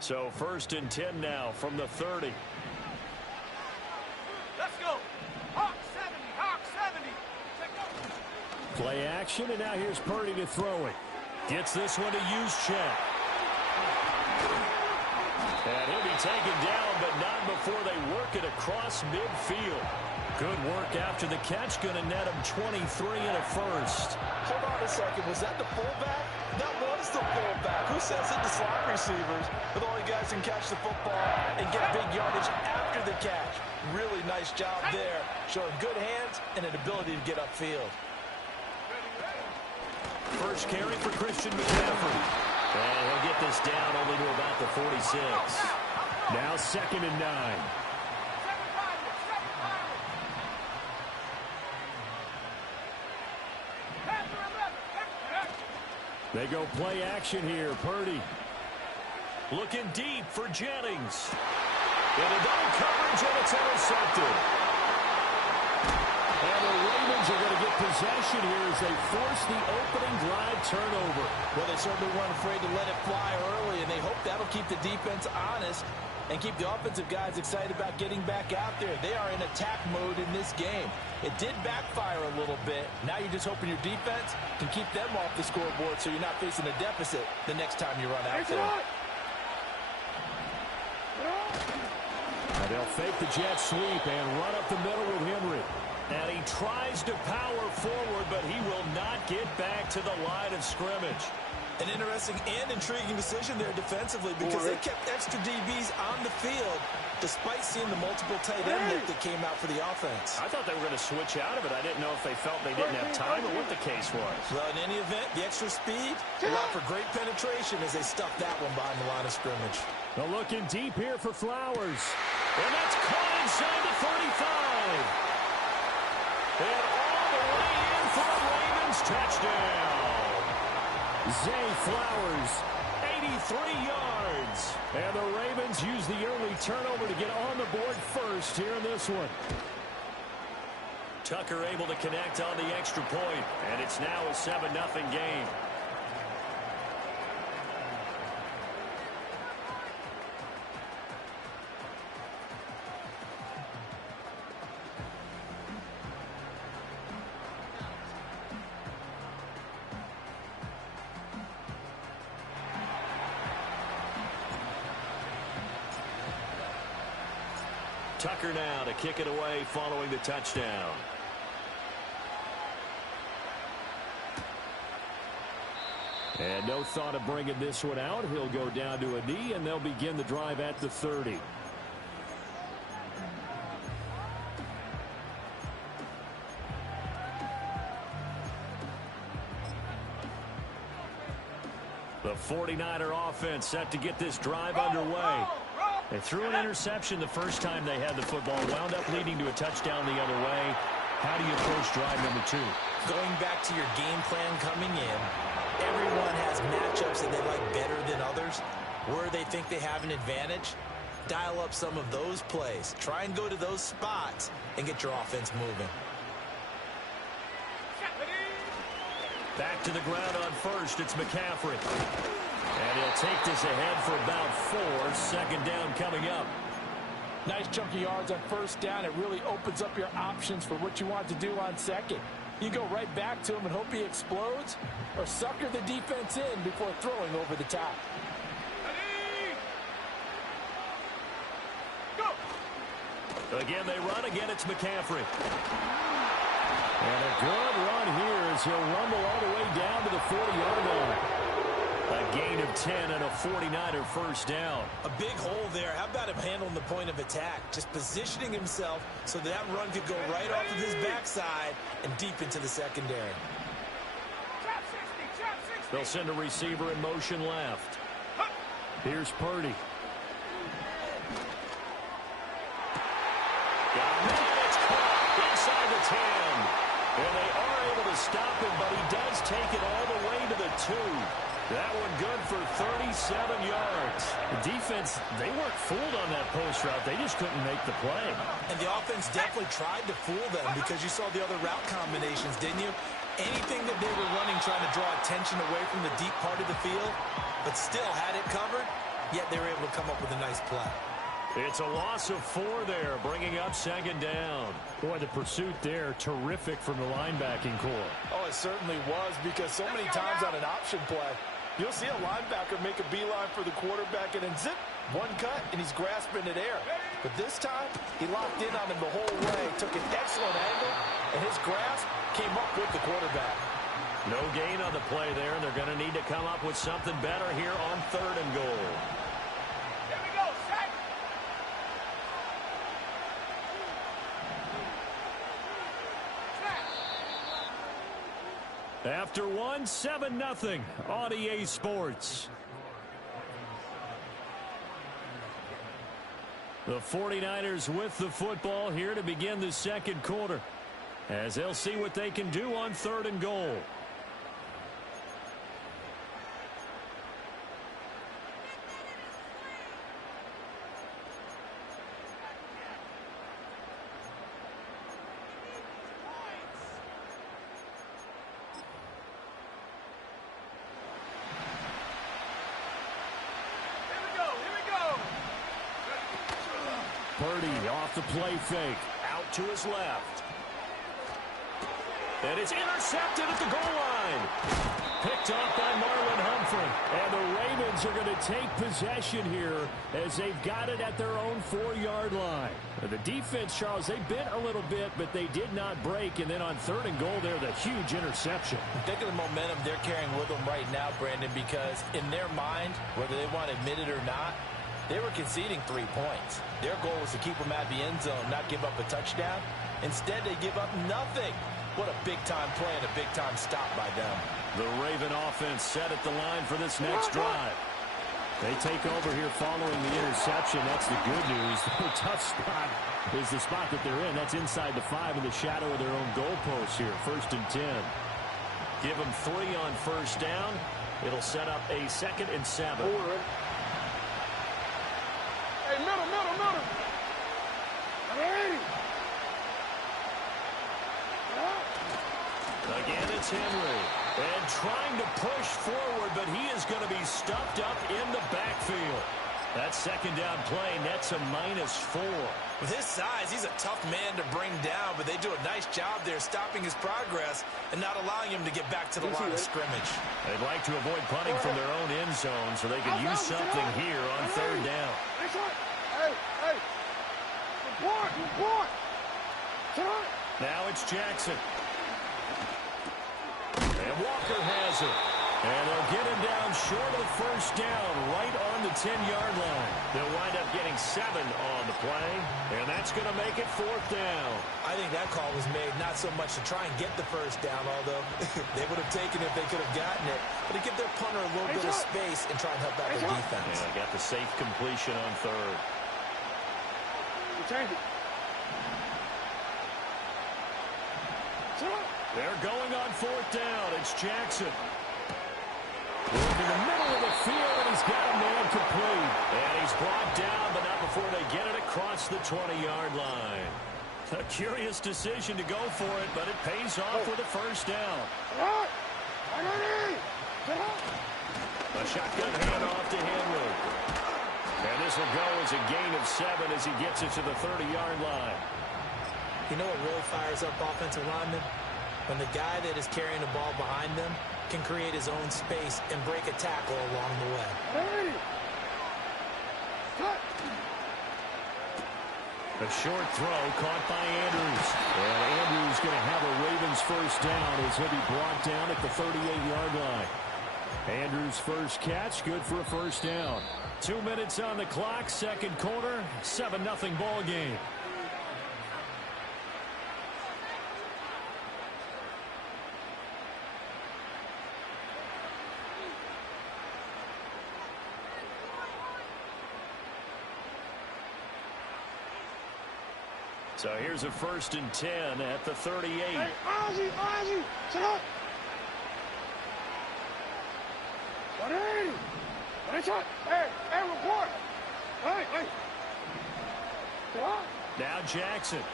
So 1st and 10 now from the 30. Let's go. Hawk 70. Hawk 70. Let's go. Play action, and now here's Purdy to throw it. Gets this one to Juszczyk. And he'll be taken down, but not before they work it across midfield. Good work after the catch. Going to net him 23 and a first. Hold on a second. Was that the fullback? That was the fullback. Who says it? The slot receivers. But all you guys can catch the football and get big yardage after the catch. Really nice job there. Showing good hands and an ability to get upfield. First carry for Christian McCaffrey. And he'll get this down only to about the 46. Now 2nd and 9. They go play action here. Purdy. Looking deep for Jennings. And a double coverage, and it's intercepted. And the Ravens are going to get possession here as they force the opening drive turnover. Well, they certainly weren't afraid to let it fly early, and they hope that'll keep the defense honest and keep the offensive guys excited about getting back out there. They are in attack mode in this game. It did backfire a little bit. Now you're just hoping your defense can keep them off the scoreboard so you're not facing a deficit the next time you run out there. And they'll fake the jet sweep and run up the middle with Henry. And he tries to power forward, but he will not get back to the line of scrimmage. An interesting and intriguing decision there defensively because they kept extra DBs on the field despite seeing the multiple tight end lift that came out for the offense. I thought they were going to switch out of it. I didn't know if they felt they didn't have time or what the case was. Well, in any event, the extra speed allowed for great penetration as they stuffed that one behind the line of scrimmage. They're looking deep here for Flowers. And that's caught inside the 35. And all the way in for the Ravens touchdown. Zay Flowers, 83 yards. And the Ravens use the early turnover to get on the board first here in this one. Tucker able to connect on the extra point, and it's now a 7-0 game. Tucker now to kick it away following the touchdown. And no thought of bringing this one out. He'll go down to a knee, and they'll begin the drive at the 30. The 49er offense set to get this drive underway. They threw an interception the first time they had the football, wound up leading to a touchdown the other way. How do you approach drive number 2? Going back to your game plan coming in, everyone has matchups that they like better than others. Where they think they have an advantage, dial up some of those plays. Try and go to those spots and get your offense moving. Back to the ground on first. It's McCaffrey. And he'll take this ahead for about 4. Second down coming up. Nice chunky yards on first down. It really opens up your options for what you want to do on second. You go right back to him and hope he explodes, or sucker the defense in before throwing over the top. Go. Again, they run. Again, it's McCaffrey. And a good run here as he'll rumble all the way down to the 40-yard line. A gain of 10 and a 49er first down. A big hole there. How about him handling the point of attack? Just positioning himself so that run could go right off of his backside and deep into the secondary. They'll send a receiver in motion left. Here's Purdy. It's caught inside the 10. And they are able to stop him, but he does take it all the way to the 2. That one good for 37 yards. The defense, they weren't fooled on that post route. They just couldn't make the play. And the offense definitely tried to fool them because you saw the other route combinations, didn't you? Anything that they were running trying to draw attention away from the deep part of the field, but still had it covered, yet they were able to come up with a nice play. It's a loss of 4 there, bringing up second down. Boy, the pursuit there, terrific from the linebacking core. Oh, it certainly was, because so many times on an option play, you'll see a linebacker make a beeline for the quarterback and then zip, one cut, and he's grasping at air. But this time, he locked in on him the whole way, took an excellent angle, and his grasp came up with the quarterback. No gain on the play there, and they're going to need to come up with something better here on 3rd and goal. Here we go, set. After 1, 7-0 on EA Sports. The 49ers with the football here to begin the second quarter, as they'll see what they can do on 3rd and goal. Purdy off the play fake. Out to his left. And it's intercepted at the goal line. Picked off by Marlon Humphrey. And the Ravens are going to take possession here as they've got it at their own 4-yard line. The defense, Charles, they bit a little bit, but they did not break. And then on 3rd and goal there, the huge interception. Think of the momentum they're carrying with them right now, Brandon, because in their mind, whether they want to admit it or not, they were conceding 3 points. Their goal was to keep them at the end zone, not give up a touchdown. Instead, they give up nothing. What a big-time play and a big-time stop by them. The Raven offense set at the line for this next drive. They take over here following the interception. That's the good news. The tough spot is the spot that they're in. That's inside the 5 in the shadow of their own goalpost here. 1st and 10. Give them 3 on 1st down. It'll set up a 2nd and 7. Hey, middle. Hey. Again, it's Henry. And trying to push forward, but he is going to be stuffed up in the backfield. That 2nd down play nets a -4. With his size, he's a tough man to bring down, but they do a nice job there stopping his progress and not allowing him to get back to the line of scrimmage. They'd like to avoid punting from their own end zone so they can use something here on 3rd down. Hey. Report. Now it's Jackson. And Walker has it. And they'll get him down short of the 1st down, right on the 10-yard line. They'll wind up getting 7 on the play, and that's going to make it 4th down. I think that call was made not so much to try and get the 1st down, although they would have taken it if they could have gotten it, but to give their punter a little bit of space and try and help out their defense. Yeah, got the safe completion on 3rd. Change it. They're going on 4th down. It's Jackson. In the middle of the field, and he's got a man complete. And he's brought down, but not before they get it across the 20-yard line. A curious decision to go for it, but it pays off with a 1st down. A shotgun handoff to Henry. And this will go as a gain of 7 as he gets it to the 30-yard line. You know what really fires up offensive linemen? When the guy that is carrying the ball behind them can create his own space and break a tackle along the way. A short throw caught by Andrews. And Andrews going to have a Ravens 1st down as he'll be brought down at the 38-yard line. Andrews' first catch, good for a 1st down. 2 minutes on the clock, 2nd quarter, 7-0 ball game. So here's a 1st and 10 at the 38. Hey, Ozzy, sit up. Hey, report. Hey. Sit up. Now Jackson.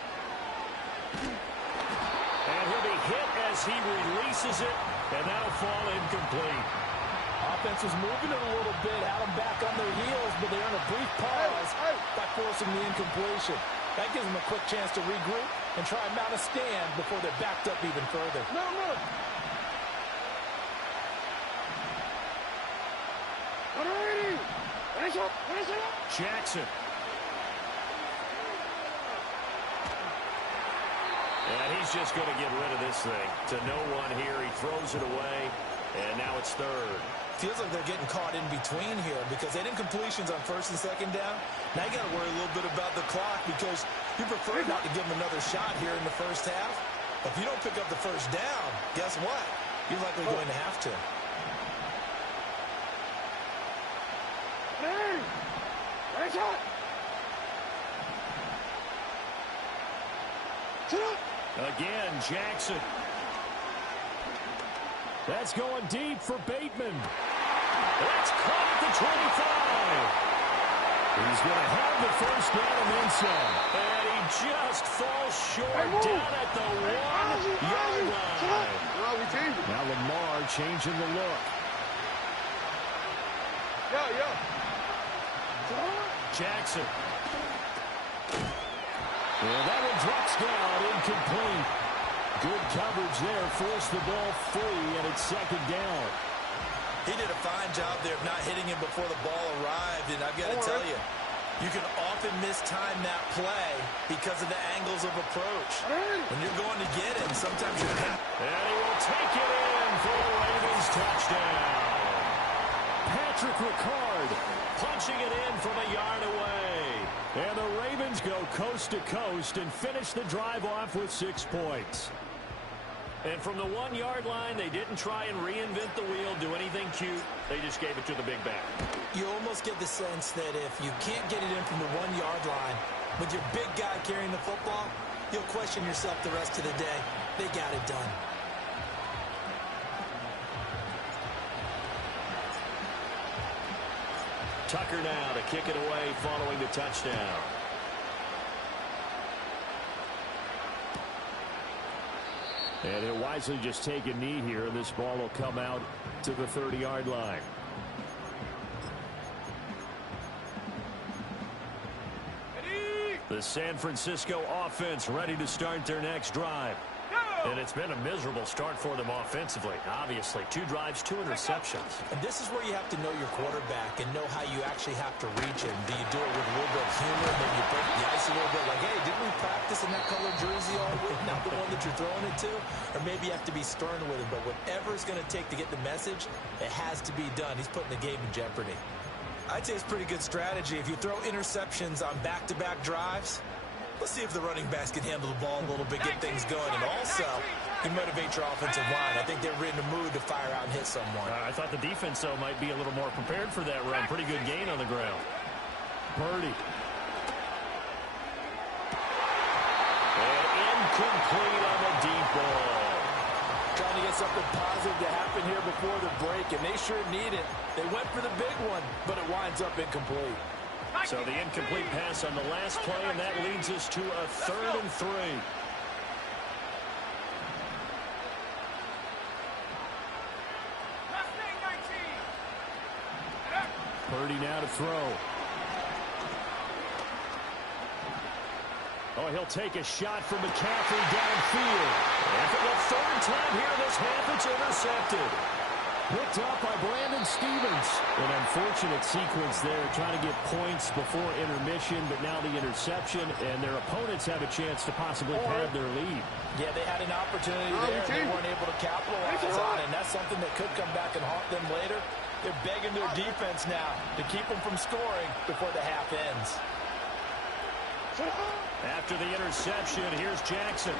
And he'll be hit as he releases it, and that'll fall incomplete. Offense was moving it a little bit, had them back on their heels, but they earned a brief pause by forcing the incompletion. That gives them a quick chance to regroup and try and mount a stand before they're backed up even further. Jackson. And he's just going to get rid of this thing. To no one here. He throws it away, and now it's third. Feels like they're getting caught in between here because they didn't completions on first and second down. Now you got to worry a little bit about the clock because you prefer not to give them another shot here in the first half. If you don't pick up the first down, guess what? You're likely going to have to. Again, Jackson. That's going deep for Bateman. That's caught at the 25. He's going to have the first down and then some. And he just falls short down at the 1-yard line. Now Lamar changing the look. Jackson. And that one drops down, incomplete. Good coverage there, forced the ball free, and it's second down. He did a fine job there of not hitting him before the ball arrived, and I've got to tell you, you can often mistime that play because of the angles of approach. When you're going to get him, sometimes you're... And he will take it in for the Ravens touchdown. Patrick Ricard Punching it in from a yard away. And the Ravens go coast to coast and finish the drive off with 6 points. And from the 1-yard line, they didn't try and reinvent the wheel, do anything cute. They just gave it to the big back. You almost get the sense that if you can't get it in from the 1-yard line with your big guy carrying the football, you'll question yourself the rest of the day. They got it done. Tucker now to kick it away following the touchdown. And he'll wisely just take a knee here, and this ball will come out to the 30-yard line. The San Francisco offense ready to start their next drive. And it's been a miserable start for them offensively. Obviously, 2 drives, 2 interceptions. And this is where you have to know your quarterback and know how you actually have to reach him. Do you do it with a little bit of humor? Maybe you break the ice a little bit like, hey, didn't we practice in that color jersey all week? Not the one that you're throwing it to? Or maybe you have to be stern with him. But whatever it's going to take to get the message, it has to be done. He's putting the game in jeopardy. I'd say it's pretty good strategy. If you throw interceptions on back-to-back drives, let's see if the running backs can handle the ball a little bit, get things going. And also, you motivate your offensive line. I think they're in the mood to fire out and hit someone. I thought the defense, though, might be a little more prepared for that run. Pretty good gain on the ground. Purdy. And incomplete on the deep ball. Trying to get something positive to happen here before the break, and they sure need it. They went for the big one, but it winds up incomplete. So the incomplete pass on the last play, and that leads us to a 3rd and 3. Purdy now to throw. Oh, he'll take a shot from McCaffrey downfield. And for the 3rd time here this half, it's intercepted. Picked up by Brandon Stevens. An unfortunate sequence there, trying to get points before intermission, but now the interception, and their opponents have a chance to possibly pad their lead. Yeah, they had an opportunity there, and they weren't able to capitalize on it, and that's something that could come back and haunt them later. They're begging their defense now to keep them from scoring before the half ends. After the interception, here's Jackson.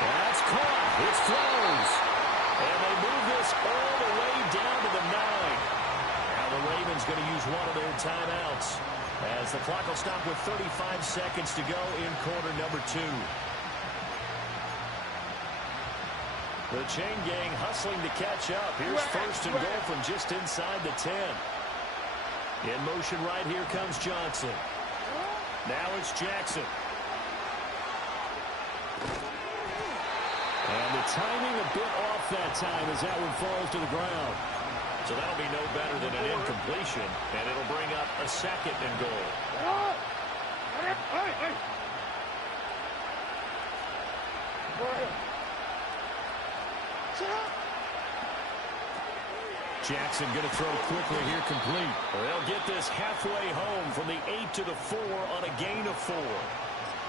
That's caught. It throws. And they move this all the way down to the 9. Now the Ravens going to use one of their timeouts as the clock will stop with 35 seconds to go in quarter number 2. The chain gang hustling to catch up. Here's 1st and goal from just inside the 10. In motion right here comes Johnson. Now it's Jackson. And the timing a bit off that time as that one falls to the ground. So that'll be no better than an incompletion, and it'll bring up a 2nd and goal. Jackson going to throw quickly here, complete. They'll get this halfway home from the 8 to the 4 on a gain of 4.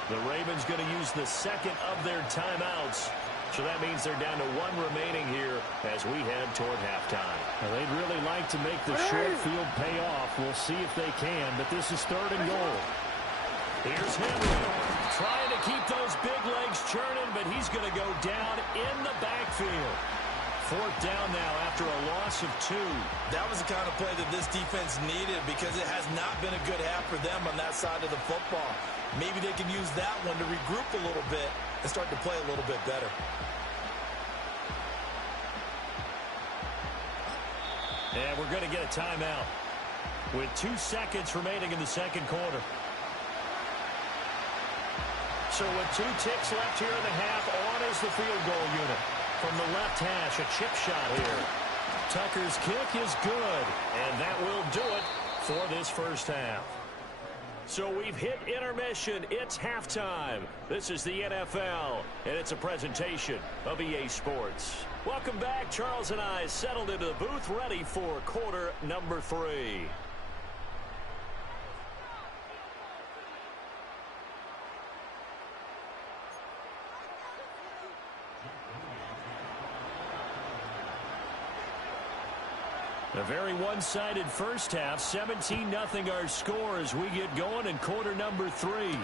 The Ravens going to use the 2nd of their timeouts. So that means they're down to 1 remaining here as we head toward halftime. Well, they'd really like to make the short field pay off. We'll see if they can, but this is 3rd and goal. Here's Henry trying to keep those big legs churning, but he's going to go down in the backfield. 4th down now after a loss of 2. That was the kind of play that this defense needed because it has not been a good half for them on that side of the football. Maybe they can use that one to regroup a little bit and start to play a little bit better. And we're going to get a timeout with 2 seconds remaining in the 2nd quarter. So with 2 ticks left here in the half, on is the field goal unit. From the left hash, a chip shot here. Tucker's kick is good, and that will do it for this first half. So we've hit intermission. It's halftime. This is the NFL, and it's a presentation of EA Sports. Welcome back. Charles and I settled into the booth, ready for quarter number 3. A very one-sided first half. 17-0 our score as we get going in quarter number 3.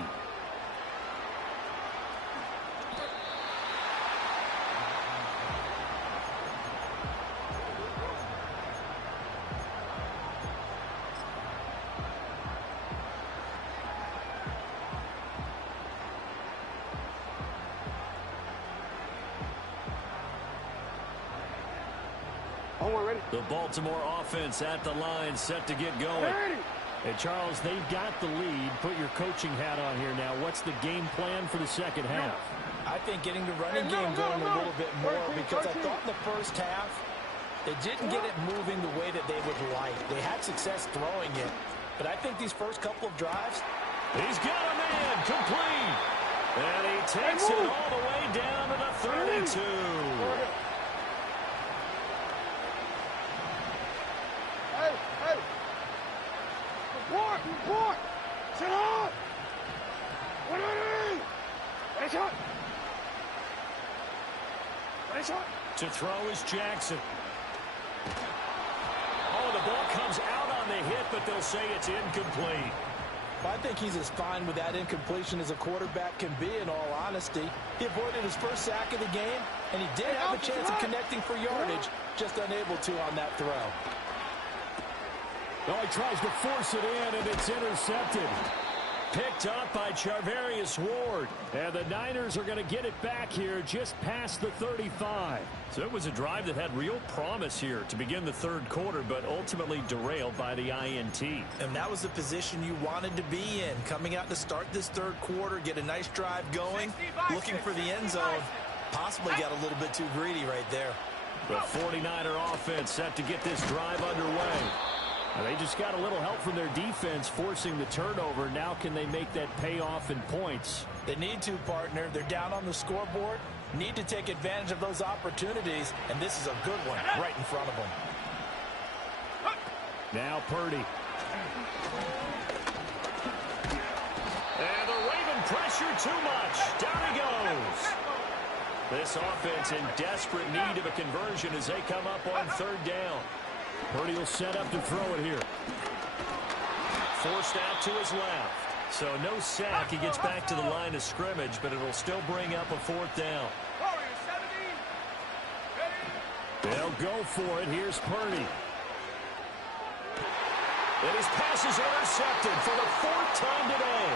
The Baltimore offense at the line, set to get going. And Charles, they've got the lead. Put your coaching hat on here now. What's the game plan for the second half? I think getting the running game going a little bit more because I thought in the first half they didn't get it moving the way that they would like. They had success throwing it, but I think these first couple of drives. He's got a man complete. And he takes it all the way down to the 32. Report! Sit up! To throw is Jackson. Oh, the ball comes out on the hit, but they'll say it's incomplete. I think he's as fine with that incompletion as a quarterback can be, in all honesty. He avoided his first sack of the game, and he did have a chance of connecting for yardage, just unable to on that throw. Oh, he tries to force it in, and it's intercepted. Picked up by Charvarius Ward. And the Niners are going to get it back here just past the 35. So it was a drive that had real promise here to begin the 3rd quarter, but ultimately derailed by the INT. And that was the position you wanted to be in. Coming out to start this 3rd quarter, get a nice drive going, looking for the end zone. Possibly got a little bit too greedy right there. The 49er offense set to get this drive underway. They just got a little help from their defense forcing the turnover. Now can they make that pay off in points? They need to, partner. They're down on the scoreboard. Need to take advantage of those opportunities, and this is a good one right in front of them. Now Purdy. And the Raven pressure too much. Down he goes. This offense in desperate need of a conversion as they come up on 3rd down. Purdy will set up to throw it here. Forced out to his left. So no sack. He gets back to the line of scrimmage, but it'll still bring up a 4th down. They'll go for it. Here's Purdy. And his pass is intercepted for the 4th time today.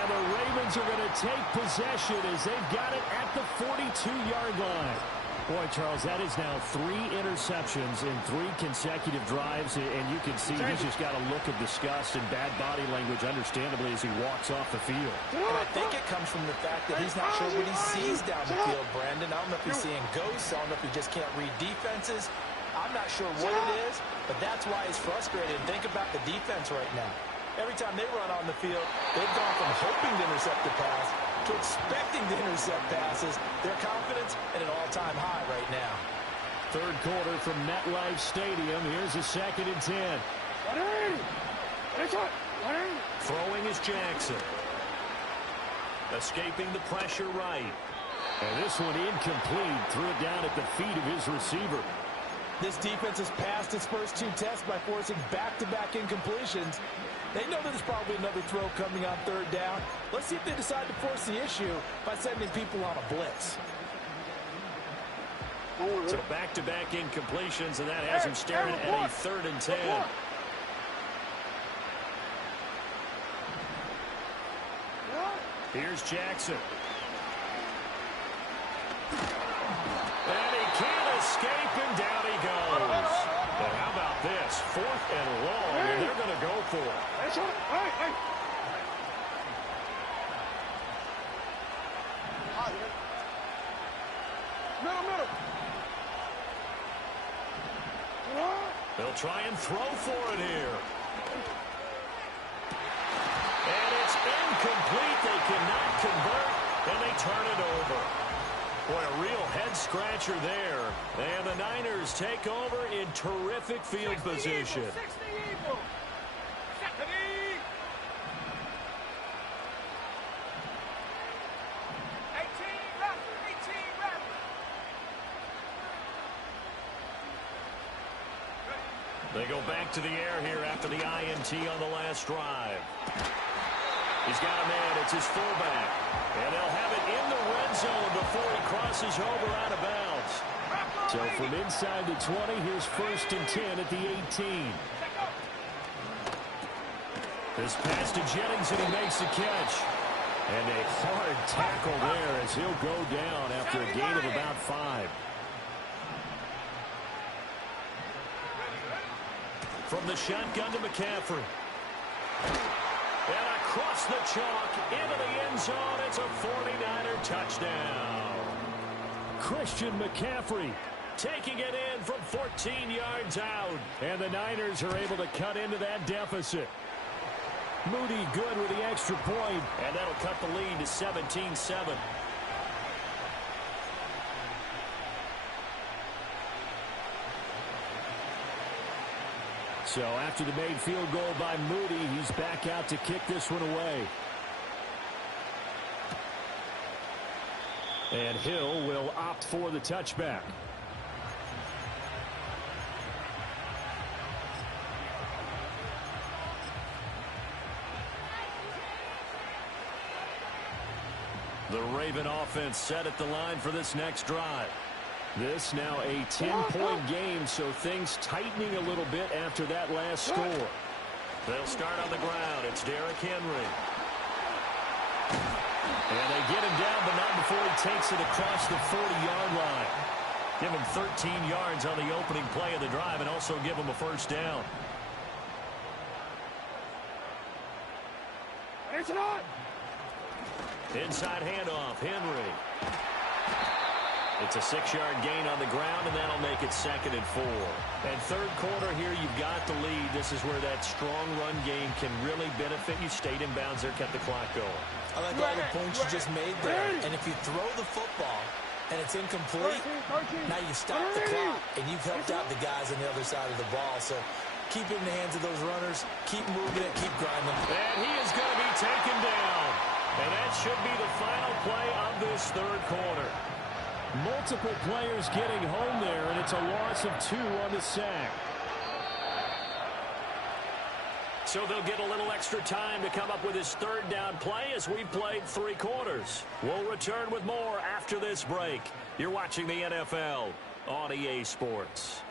And the Ravens are going to take possession as they've got it at the 42-yard line. Boy, Charles, that is now 3 interceptions in 3 consecutive drives, and you can see he's just got a look of disgust and bad body language, understandably, as he walks off the field. And I think it comes from the fact that he's not sure what he sees down the field, Brandon. I don't know if he's seeing ghosts. I don't know if he just can't read defenses. I'm not sure what it is, but that's why he's frustrated. Think about the defense right now. Every time they run on the field, they've gone from hoping to intercept the pass to expecting to intercept passes. Their confidence at an all-time high right now. Third quarter from MetLife Stadium. Here's a 2nd and 10. Throwing is Jackson. Escaping the pressure right. And this one incomplete. Threw it down at the feet of his receiver. This defense has passed its first 2 tests by forcing back-to-back incompletions. They know there's probably another throw coming on 3rd down. Let's see if they decide to force the issue by sending people on a blitz. So back-to-back incompletions, and that has him staring at a 3rd and 10. Here's Jackson. And he can't escape, and down he goes. And how about this? 4th and long, and they're going to go for it. They'll try and throw for it here. And it's incomplete. They cannot convert, and they turn it over. Boy, a real head-scratcher there. And the Niners take over in terrific field position. They go back to the air here after the INT on the last drive. He's got a man. It's his fullback. And they'll have it in the red zone before he crosses over out of bounds. So from inside the 20, here's 1st and 10 at the 18. This pass to Jennings, and he makes the catch. And a hard tackle there as he'll go down after a gain of about 5. From the shotgun to McCaffrey. And across the chalk into the end zone. It's a 49er touchdown. Christian McCaffrey taking it in from 14 yards out. And the Niners are able to cut into that deficit. Moody good with the extra point. And that'll cut the lead to 17-7. So after the made field goal by Moody, he's back out to kick this one away. And Hill will opt for the touchback. The Raven offense set at the line for this next drive. This now a 10-point game, so things tightening a little bit after that last score. They'll start on the ground. It's Derrick Henry. And they get him down, but not before he takes it across the 40-yard line. Give him 13 yards on the opening play of the drive and also give him a 1st down. Inside handoff, Henry. It's a 6-yard gain on the ground, and that'll make it 2nd and 4. And third quarter here, you've got the lead. This is where that strong run game can really benefit you. Stayed in bounds there, kept the clock going. I like all the points you just made there. And if you throw the football and it's incomplete, now you stop the clock, and you've helped out the guys on the other side of the ball. So keep it in the hands of those runners. Keep moving it. Keep grinding. And he is going to be taken down. And that should be the final play of this third quarter. Multiple players getting home there, and it's a loss of 2 on the sack. So they'll get a little extra time to come up with his 3rd down play as we've played 3 quarters. We'll return with more after this break. You're watching the NFL on EA Sports.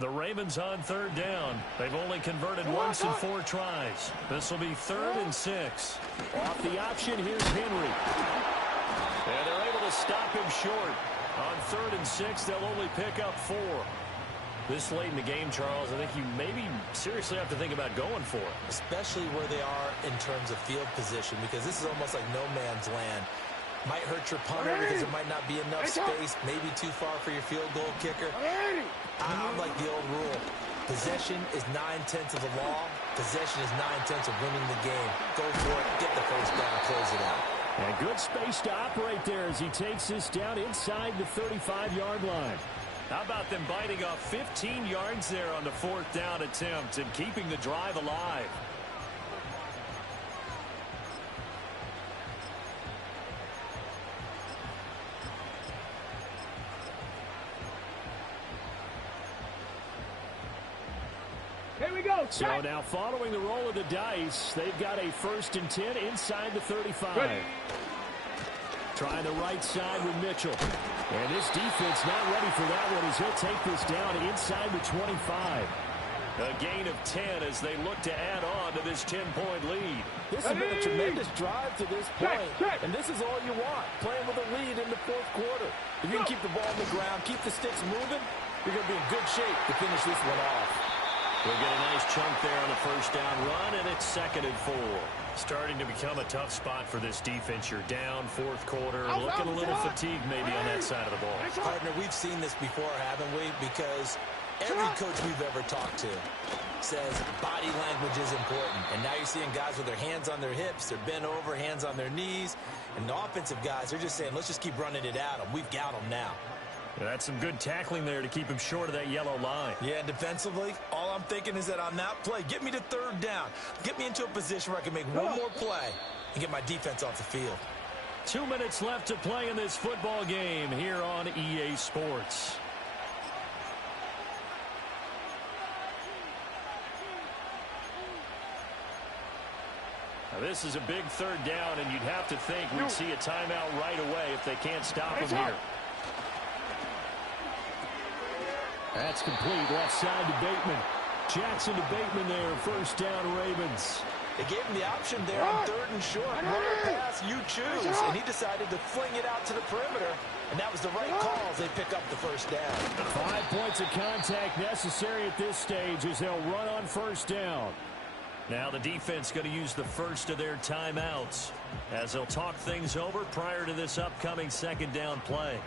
The Ravens on third down. They've only converted once in 4 tries. This will be 3rd and 6. Off the option, here's Henry. And they're able to stop him short. On 3rd and 6, they'll only pick up 4. This late in the game, Charles, I think you maybe seriously have to think about going for it. Especially where they are in terms of field position, because this is almost like no man's land. Might hurt your punter because there might not be enough space, maybe too far for your field goal kicker. I'm like the old rule. Possession is 9/10 of the law. Possession is 9/10 of winning the game. Go for it, get the first down, close it out. And good space to operate there as he takes this down inside the 35-yard line. How about them biting off 15 yards there on the 4th down attempt and keeping the drive alive? Here we go. So now following the roll of the dice, they've got a 1st and 10 inside the 35. Ready. Trying the right side with Mitchell. And this defense not ready for that one as he'll take this down inside the 25. A gain of 10 as they look to add on to this 10-point lead. This has been a tremendous drive to this point, and this is all you want, playing with a lead in the 4th quarter. If you can keep the ball on the ground, keep the sticks moving, you're going to be in good shape to finish this one off. We'll get a nice chunk there on the 1st down run, and it's 2nd and 4. Starting to become a tough spot for this defense. You're down 4th quarter, looking a little fatigued maybe on that side of the ball. Partner, we've seen this before, haven't we? Because every coach we've ever talked to says body language is important. And now you're seeing guys with their hands on their hips, they're bent over, hands on their knees. And the offensive guys, they're just saying, let's just keep running it at them. We've got them now. Yeah, that's some good tackling there to keep him short of that yellow line. Yeah, defensively, all I'm thinking is that on that play, get me to 3rd down. Get me into a position where I can make one more play and get my defense off the field. 2 minutes left to play in this football game here on EA Sports. Now, this is a big 3rd down, and you'd have to think we'd see a timeout right away if they can't stop him here. That's complete. Left side to Bateman. Jackson to Bateman there. 1st down, Ravens. They gave him the option there on 3rd and short. Whatever pass you choose. And he decided to fling it out to the perimeter. And that was the right call as they pick up the 1st down. 5 points of contact necessary at this stage as they'll run on 1st down. Now the defense going to use the first of their timeouts as they'll talk things over prior to this upcoming 2nd down play.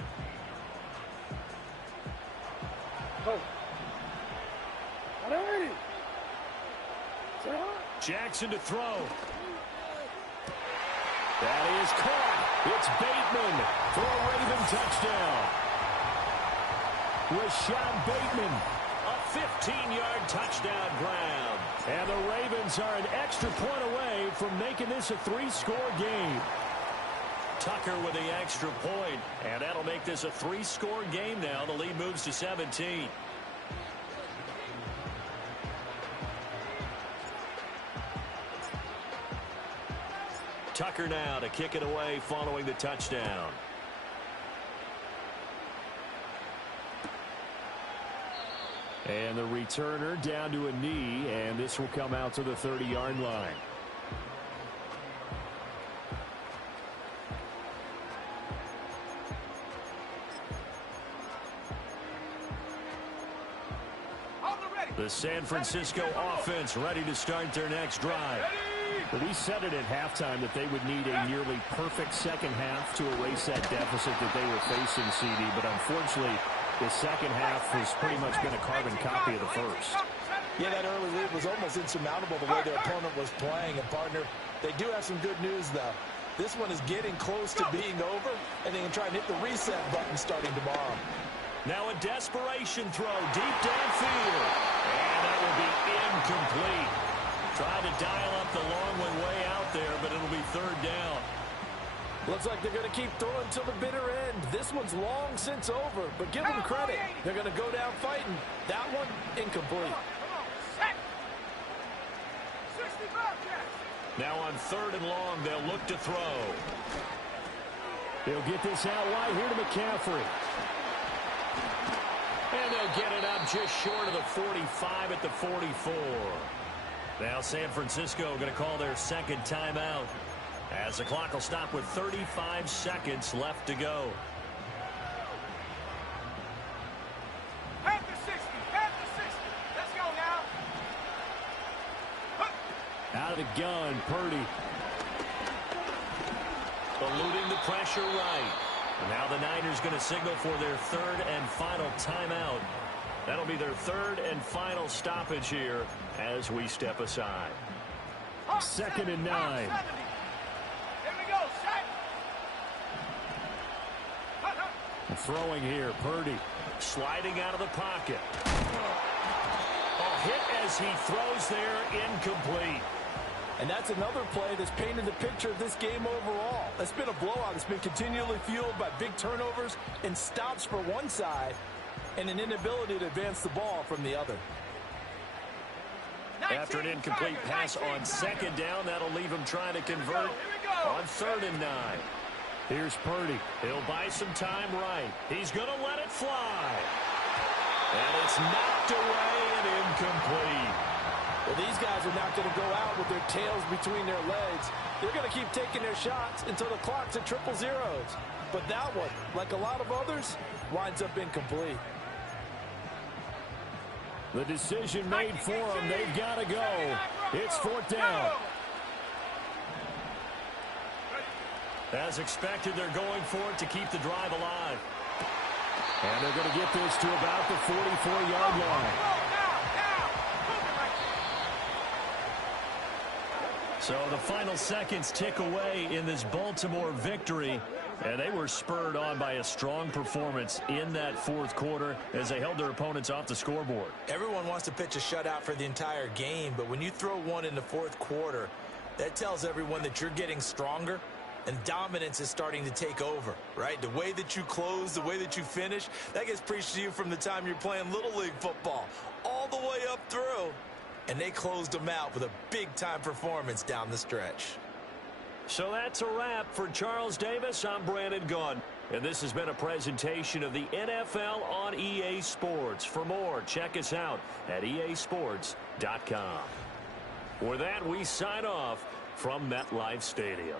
Jackson to throw. That is caught. It's Bateman for a Raven touchdown. Rashad Bateman. A 15-yard touchdown grab. And the Ravens are an extra point away from making this a 3-score game. Tucker with the extra point, and that'll make this a 3-score game now. The lead moves to 17. Tucker now to kick it away following the touchdown. And the returner down to a knee, and this will come out to the 30-yard line. The San Francisco offense ready to start their next drive. But we said it at halftime that they would need a nearly perfect second half to erase that deficit that they were facing, CD. But unfortunately, the second half has pretty much been a carbon copy of the first. Yeah, that early lead was almost insurmountable the way their opponent was playing. And, partner, they do have some good news, though. This one is getting close to being over, and they can try and hit the reset button starting tomorrow. Now a desperation throw deep downfield. And that will be incomplete. Trying to dial up the long one way out there, but it'll be 3rd down. Looks like they're going to keep throwing till the bitter end. This one's long since over, but give them credit. They're going to go down fighting. That one, incomplete. Now on 3rd and long, they'll look to throw. They'll get this out wide here to McCaffrey. And they'll get it up just short of the 45 at the 44. Now San Francisco going to call their second timeout as the clock will stop with 35 seconds left to go. Half the 60. Half the 60. Let's go now. Out of the gun, Purdy. Eluding the pressure right. And now the Niners going to signal for their third and final timeout. That'll be their third and final stoppage here as we step aside. Second and 9. Here we go. Set. Throwing here, Purdy. Sliding out of the pocket. A hit as he throws there, incomplete. And that's another play that's painted the picture of this game overall. It's been a blowout. It's been continually fueled by big turnovers and stops for one side and an inability to advance the ball from the other. After an incomplete pass on second down, that'll leave him trying to convert on third and 9. Here's Purdy. He'll buy some time right. He's going to let it fly. And it's knocked away and incomplete. Well, these guys are not going to go out with their tails between their legs. They're going to keep taking their shots until the clock's at triple zeros. But that one, like a lot of others, winds up incomplete. The decision made for them. They've got to go. It's fourth down. As expected, they're going for it to keep the drive alive. And they're going to get this to about the 44-yard line. So the final seconds tick away in this Baltimore victory. And they were spurred on by a strong performance in that fourth quarter as they held their opponents off the scoreboard. Everyone wants to pitch a shutout for the entire game, but when you throw one in the fourth quarter, that tells everyone that you're getting stronger and dominance is starting to take over, right? The way that you close, the way that you finish, that gets preached to you from the time you're playing Little League football all the way up through. And they closed them out with a big-time performance down the stretch. So that's a wrap for Charles Davis. I'm Brandon Gunn. And this has been a presentation of the NFL on EA Sports. For more, check us out at easports.com. With that, we sign off from MetLife Stadium.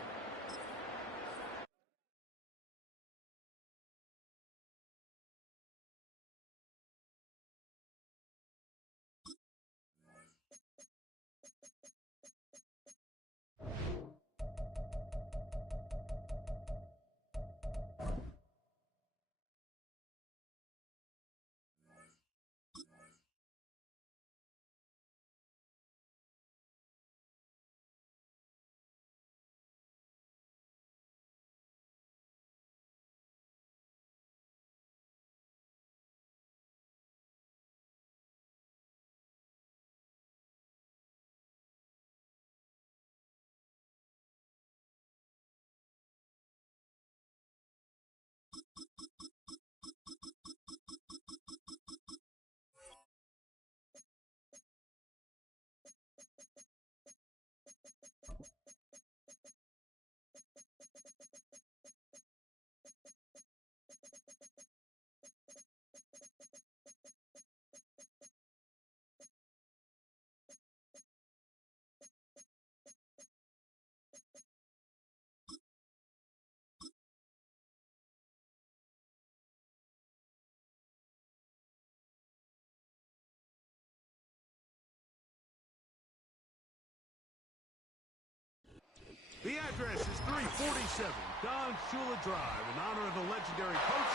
The address is 347 Don Shula Drive in honor of the legendary coach.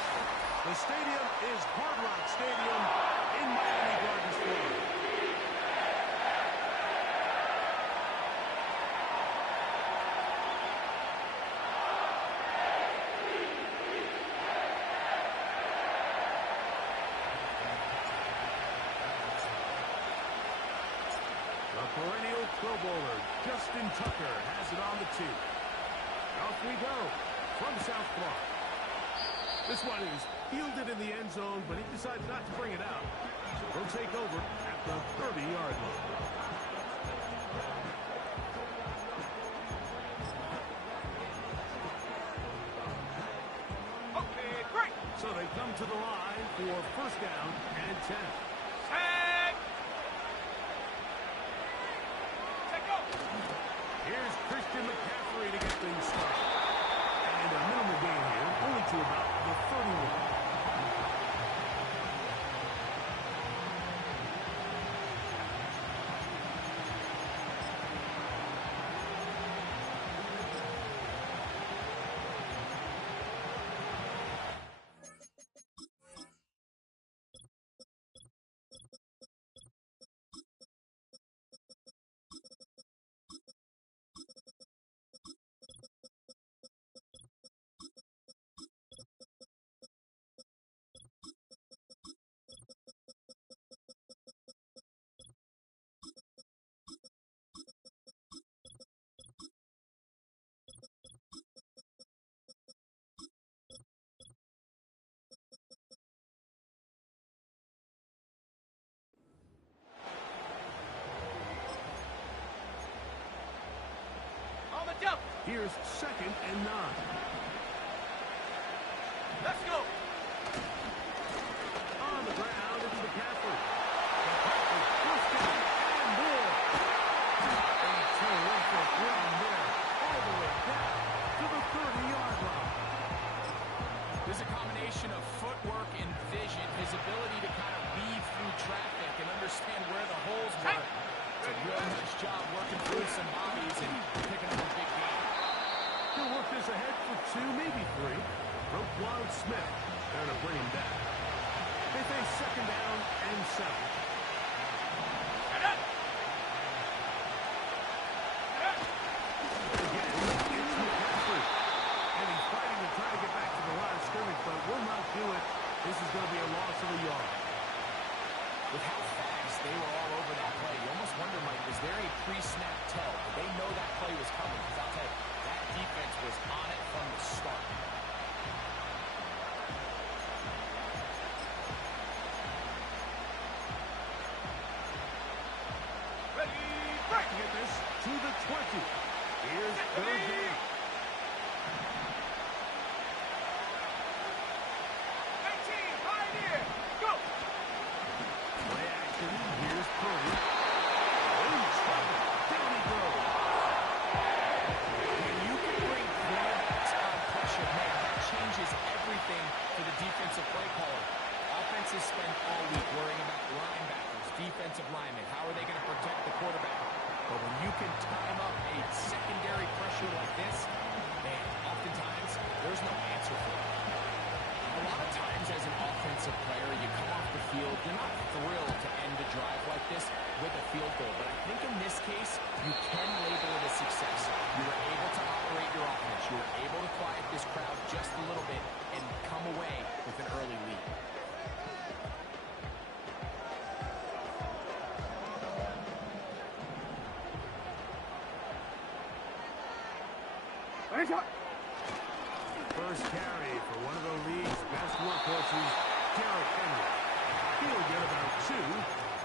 The stadium is Hard Rock Stadium in Miami Gardens, Florida. The perennial Pro Bowler, Justin Tucker, has it on the tee. Off we go from South Florida. This one is fielded in the end zone, but he decides not to bring it out. So he'll take over at the 30-yard line. Okay, great. So they come to the line for first down and 10. Here's 2nd and 9. Let's go. On the ground, it's McCaffrey. McCaffrey, first down and more. A terrific run there, all the way down to the 30-yard line. There's a combination of footwork and vision, his ability to kind of weave through traffic and understand where the holes were. It's a real nice job working through some bodies and picking up a big game. He'll work this ahead for 2, maybe 3. Roquan Smith there to bring him down. They face 2nd down and 7. Again, it's McCaffrey. And he's fighting to try to get back to the line of scrimmage, but will not do it. This is going to be a loss of a yard. With how fast they were all over that play, you almost wonder, Mike, was there a pre-snap tell? Did they know that play was coming? Because I'll tell you, that defense was on it from the start. Ready, break. Get this to the 20. Here's 3rd down. 19, Pioneer. Go. Play action. Here's Purdy. In trouble. Down he goes. When you can bring quarterbacks on pressure, man, that changes everything for the defensive play caller. Offenses spend all week worrying about linebackers, defensive linemen. How are they going to protect the quarterback? But when you can time up a secondary pressure like this, man, oftentimes there's no answer for it. A lot of times as an offensive player, you come off the field, you're not thrilled to end a drive like this with a field goal. But I think in this case, you can label it a success. You were able to operate your offense. You were able to quiet this crowd just a little bit and come away with an early lead. First carry for one of the league's best workhorses, Derrick Henry. He'll get about 2.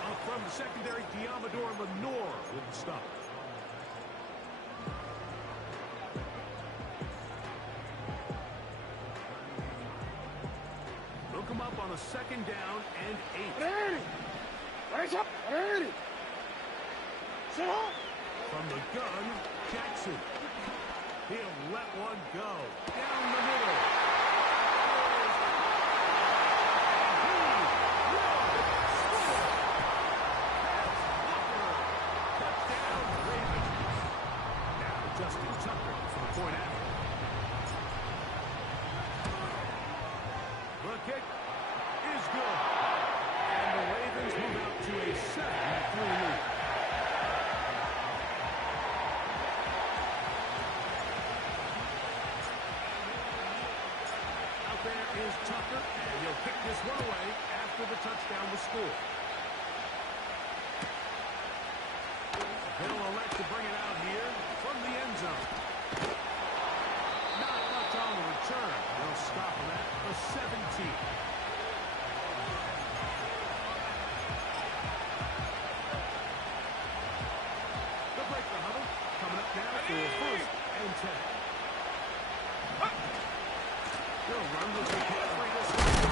Up from the secondary, Diamador Lenore with the stop. Look him up on a 2nd down and 8. Raise up. Ready. Sit up. From the gun, Jackson. He'll let one go. Down the middle. Touchdown, Ravens. Now Justin Tucker for the point after. The kick is good. And the Ravens move out to a 7-3 lead. There is Tucker, and he'll kick this one away after the touchdown was scored. They'll elect to bring it out here from the end zone. Not much on the return. They'll stop him at the 17. They'll break the huddle. Coming up now for a 1st and 10. He'll run with McCaffrey this time.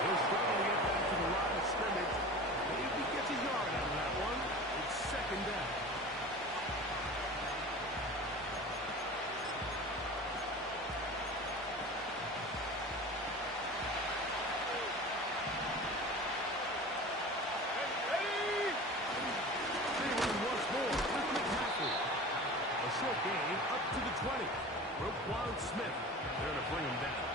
He'll struggle to get back to the line of scrimmage. Maybe he gets a yard out of that one. It's 2nd down. They run once more with McCaffrey. A short gain up to the 20. Roquan Smith there to bring him down.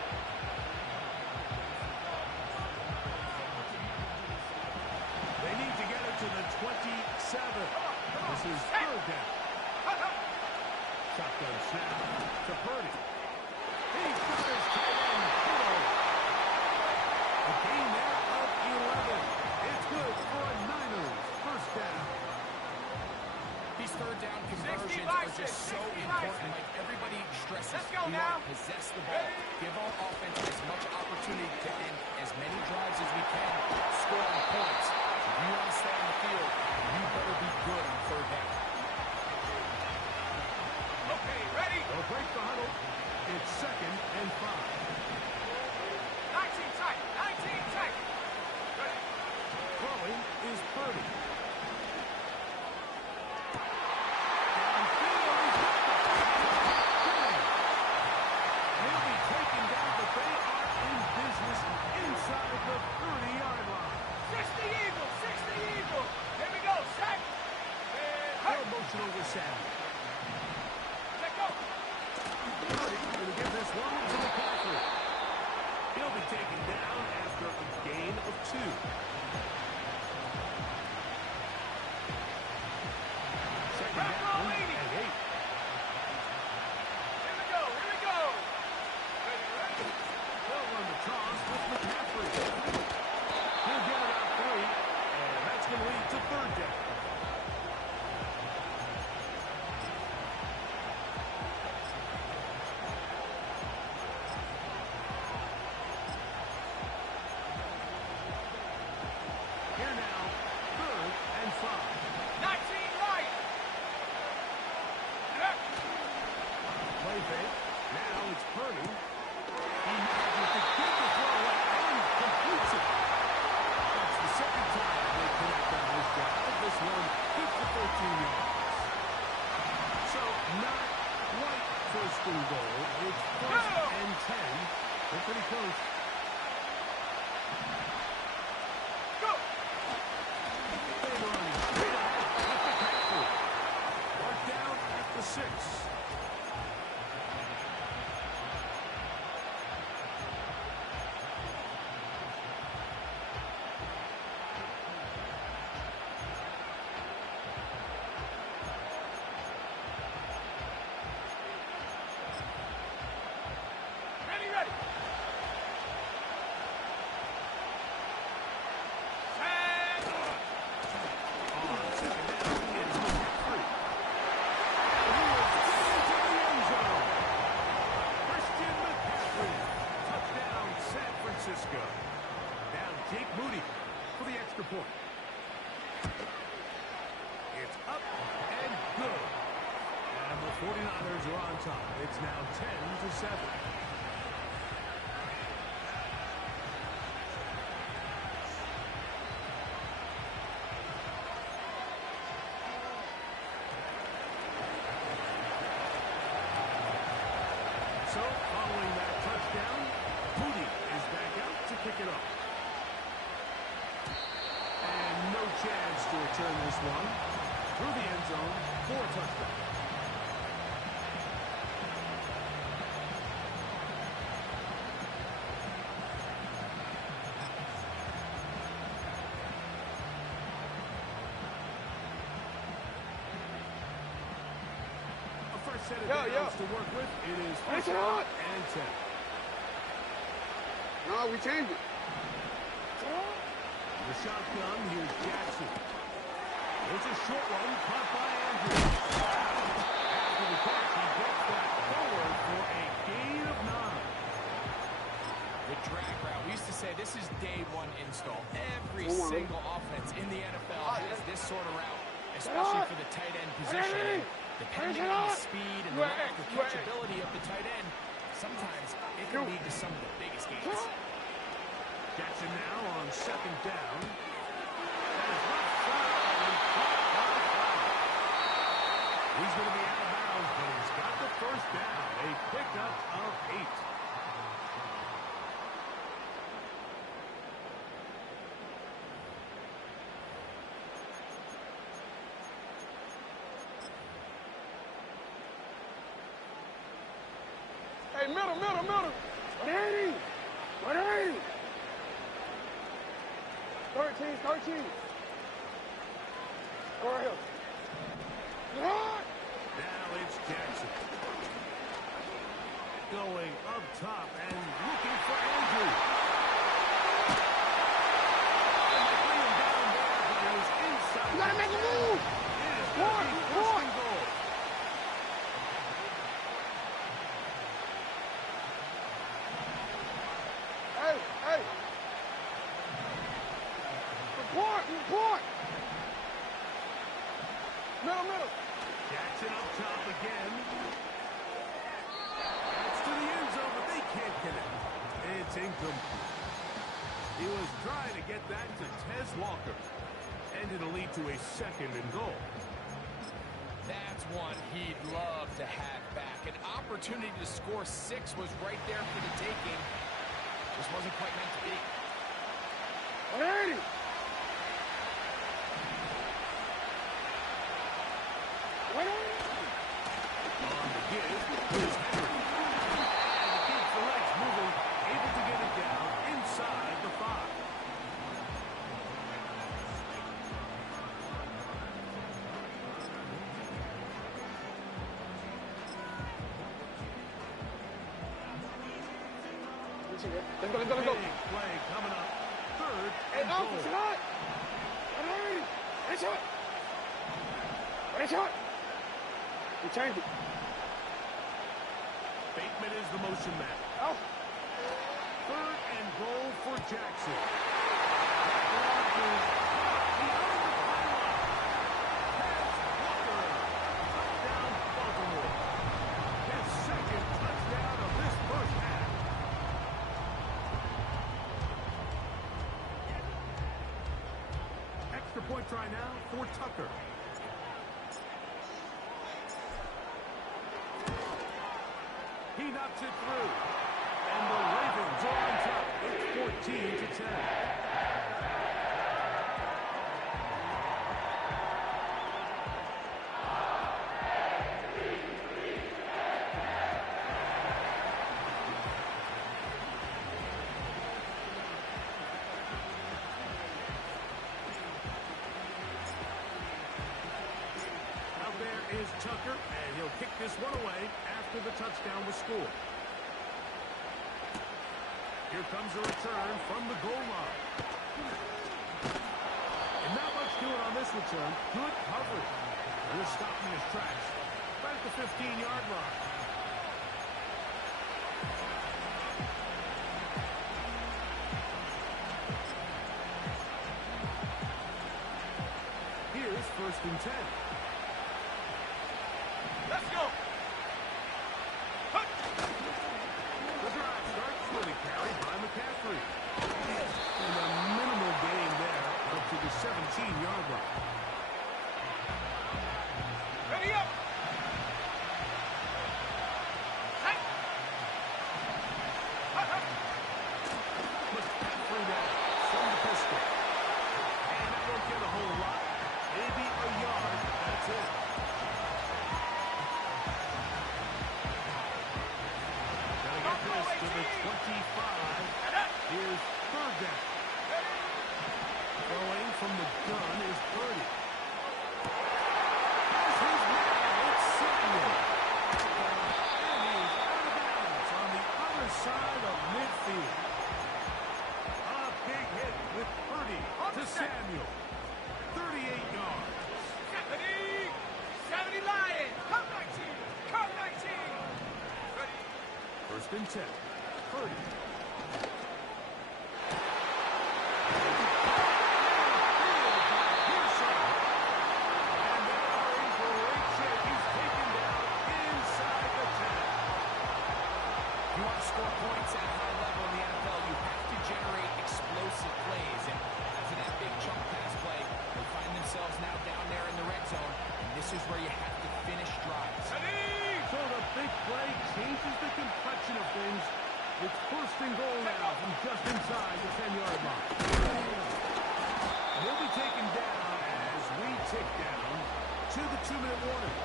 pretty close. Go! They run straight ahead. Up the tackle. Mark down at the 6. Ready, ready. Stand on. On second down, it's McCaffrey. He is into the end zone. Christian McCaffrey. Touchdown, San Francisco. Now Jake Moody for the extra point. It's up and good. And the 49ers are on top. It's now 10-7. So, following that touchdown, Moody is back out to kick it off. And no chance to return this one. Through the end zone for a touchdown. A first set of downs to work with. It is first down and 10. No, we changed it. The shotgun, here's Jackson. It's a short one, caught by Andrews. After the catch, he gets that forward for a gain of 9. The drag route. We used to say this is day one install. Every single offense in the NFL has this sort of route, especially for the tight end position. And depending on the speed and the lack of catchability of the tight end, sometimes it can lead to some of the biggest gains. Jackson now on second down. That is left side and caught by Fowler. He's going to be out of bounds, but he's got the first down. A pickup of 8. Hey, middle. 180. 180. 13. Go right here. Now it's Jackson. Going up top and looking for Andrews. And they bring him down there, but he was inside. You gotta make a move. It is going to be first and goal. Hey. Report. Middle. Jackson up top again. That's to the end zone, but they can't connect. It's incomplete. He was trying to get that to Tez Walker. And it'll lead to a second and goal. That's one he'd love to have back. An opportunity to score 6 was right there for the taking. Just wasn't quite meant to be. 180. On the give is Henry. And he keeps the legs moving, able to get it down inside the 5. Let's go. Big play coming up. Third Hey, and no, goal. it's hot. 180. It's hot. We changed it. Bateman is the motion man. Oh. Third and goal for Jackson. That ball is caught behind the pylon. Tez Walker. Touchdown, Baltimore. His second touchdown of this first half. Extra point try now for Tucker. He knocks it through. And the Ravens 14-10. Is Tucker, and he'll kick this one away after the touchdown was scored. Here comes a return from the goal line. And not much doing on this return. Good coverage. He'll stop in his tracks. Right at the 15-yard line. Here's 1st and 10. Let's go. The drive starts with a carry by McCaffrey. And a minimal gain there up to the 17-yard line. Ready up. McCaffrey now from the pistol. And that won't get a whole lot. Maybe a yard. That's it. To the 25. Here's 3rd down. Throwing from the gun is Purdy. Here's his man. It's Samuel. And he is out of bounds on the other side of midfield. A big hit with Purdy to Samuel. 38 yards. 70 Lions. Come 19. Come 19. 1st and 10. Purdy. Points at a high level in the NFL, you have to generate explosive plays. And after that big chunk pass play, they find themselves now down there in the red zone. And this is where you have to finish drives. So the big play changes the complexion of things. It's 1st and goal now from just inside the 10-yard line. He'll be taken down as we tick down to the 2-minute warning.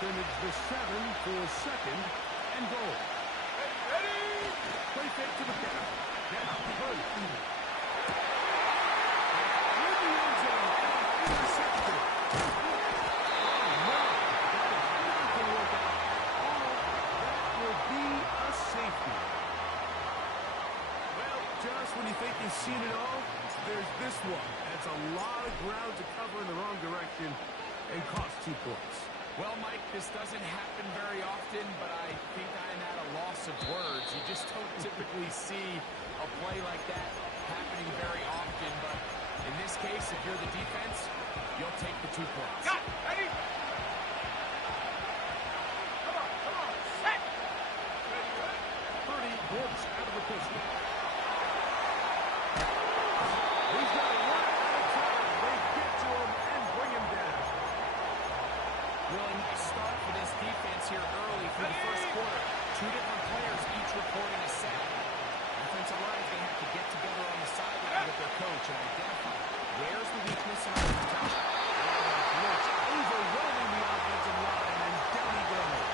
Scrimmage the 7 for 2nd and goal. Ready. Play fake to the gap. Now Purdy. In the end zone and intercepted. Oh no, that is not going to work out at all. That will be a safety. Well, just when you think you've seen it all, there's this one. That's a lot of ground to cover in the wrong direction and cost 2 points. Well, Mike, this doesn't happen very often, but I think I'm at a loss of words. You just don't typically see a play like that happening very often. But in this case, if you're the defense, you'll take the 2 points. Got it. Ready. Come on. Set. Ready. Purdy works out of the pistol. He's got a lot of time. They get to him and bring him down. Really nice start for this defense here early through the first quarter. 2 different players each reporting a sack. Offensive line is going to have to get together on the sideline with their coach and identify where's the weakness in our protection. Blitz overwhelming the offensive line, and down he goes.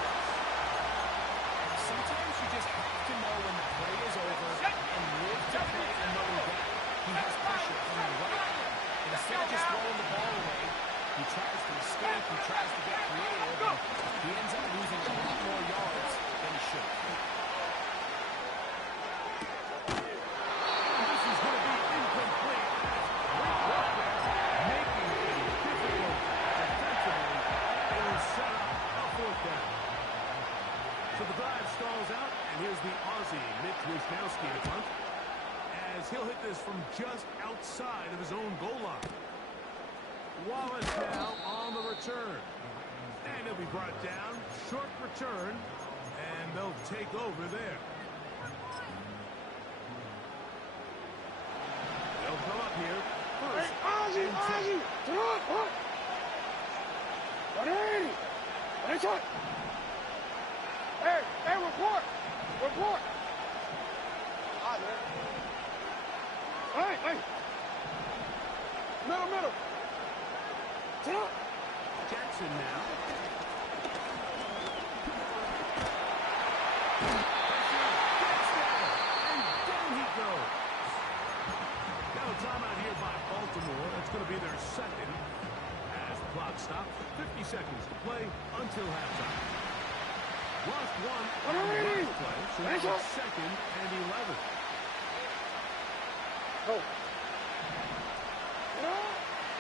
Sometimes you just have to know when the play is over and live to play another down. He has pressure coming right at him. And instead of just throwing the ball away, he tries to escape, he tries to get creative, and he ends up losing a lot more yards than he should. This is going to be incomplete. Great work there, making it difficult defensively. It will set up a 4th down. So the drive stalls out, and here's the Aussie, Mitch Wisnowski to punt, as he'll hit this from just outside of his own goal line. Wallace now on the return. And he'll be brought down. Short return. And they'll take over there. They'll come up here first and 10. Middle, middle. Jackson now. And down he goes. Now a timeout here by Baltimore. That's going to be their second. As the clock stops, 50 seconds to play until halftime. Lost one on the last play, so now it's 2nd and 11. Go.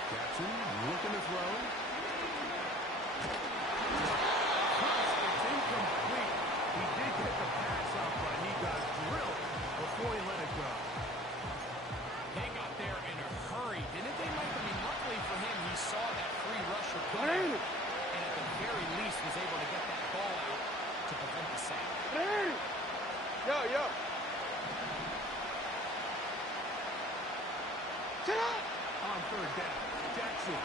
Jackson looking to throw. It's incomplete. He did get the pass up, but he got drilled before he let it go. They got there in a hurry, didn't they, Mike? I mean, luckily for him, he saw that free rusher coming, and at the very least was able to get that ball out to prevent the sack. Yeah. On 3rd down, Jackson.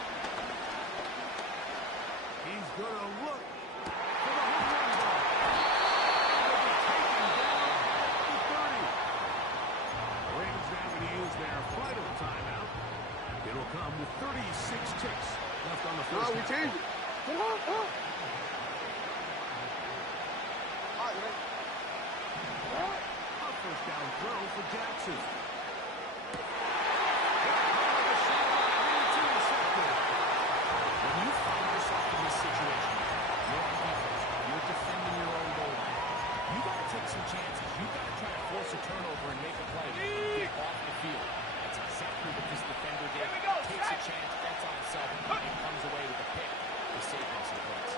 He's going to look for the home run ball. It'll be taken down at the 30. The Ravens now going to use their final timeout. It'll come with 36 ticks left on the first half. We change it. A first down throw for Jackson. When you find yourself in this situation, you're on defense, you're defending your own goal line. You got to take some chances. You got to try to force a turnover and make a play and get off the field. That's exactly what this defender did. Takes a chance, bets on himself, and comes away with a pick to save him some points.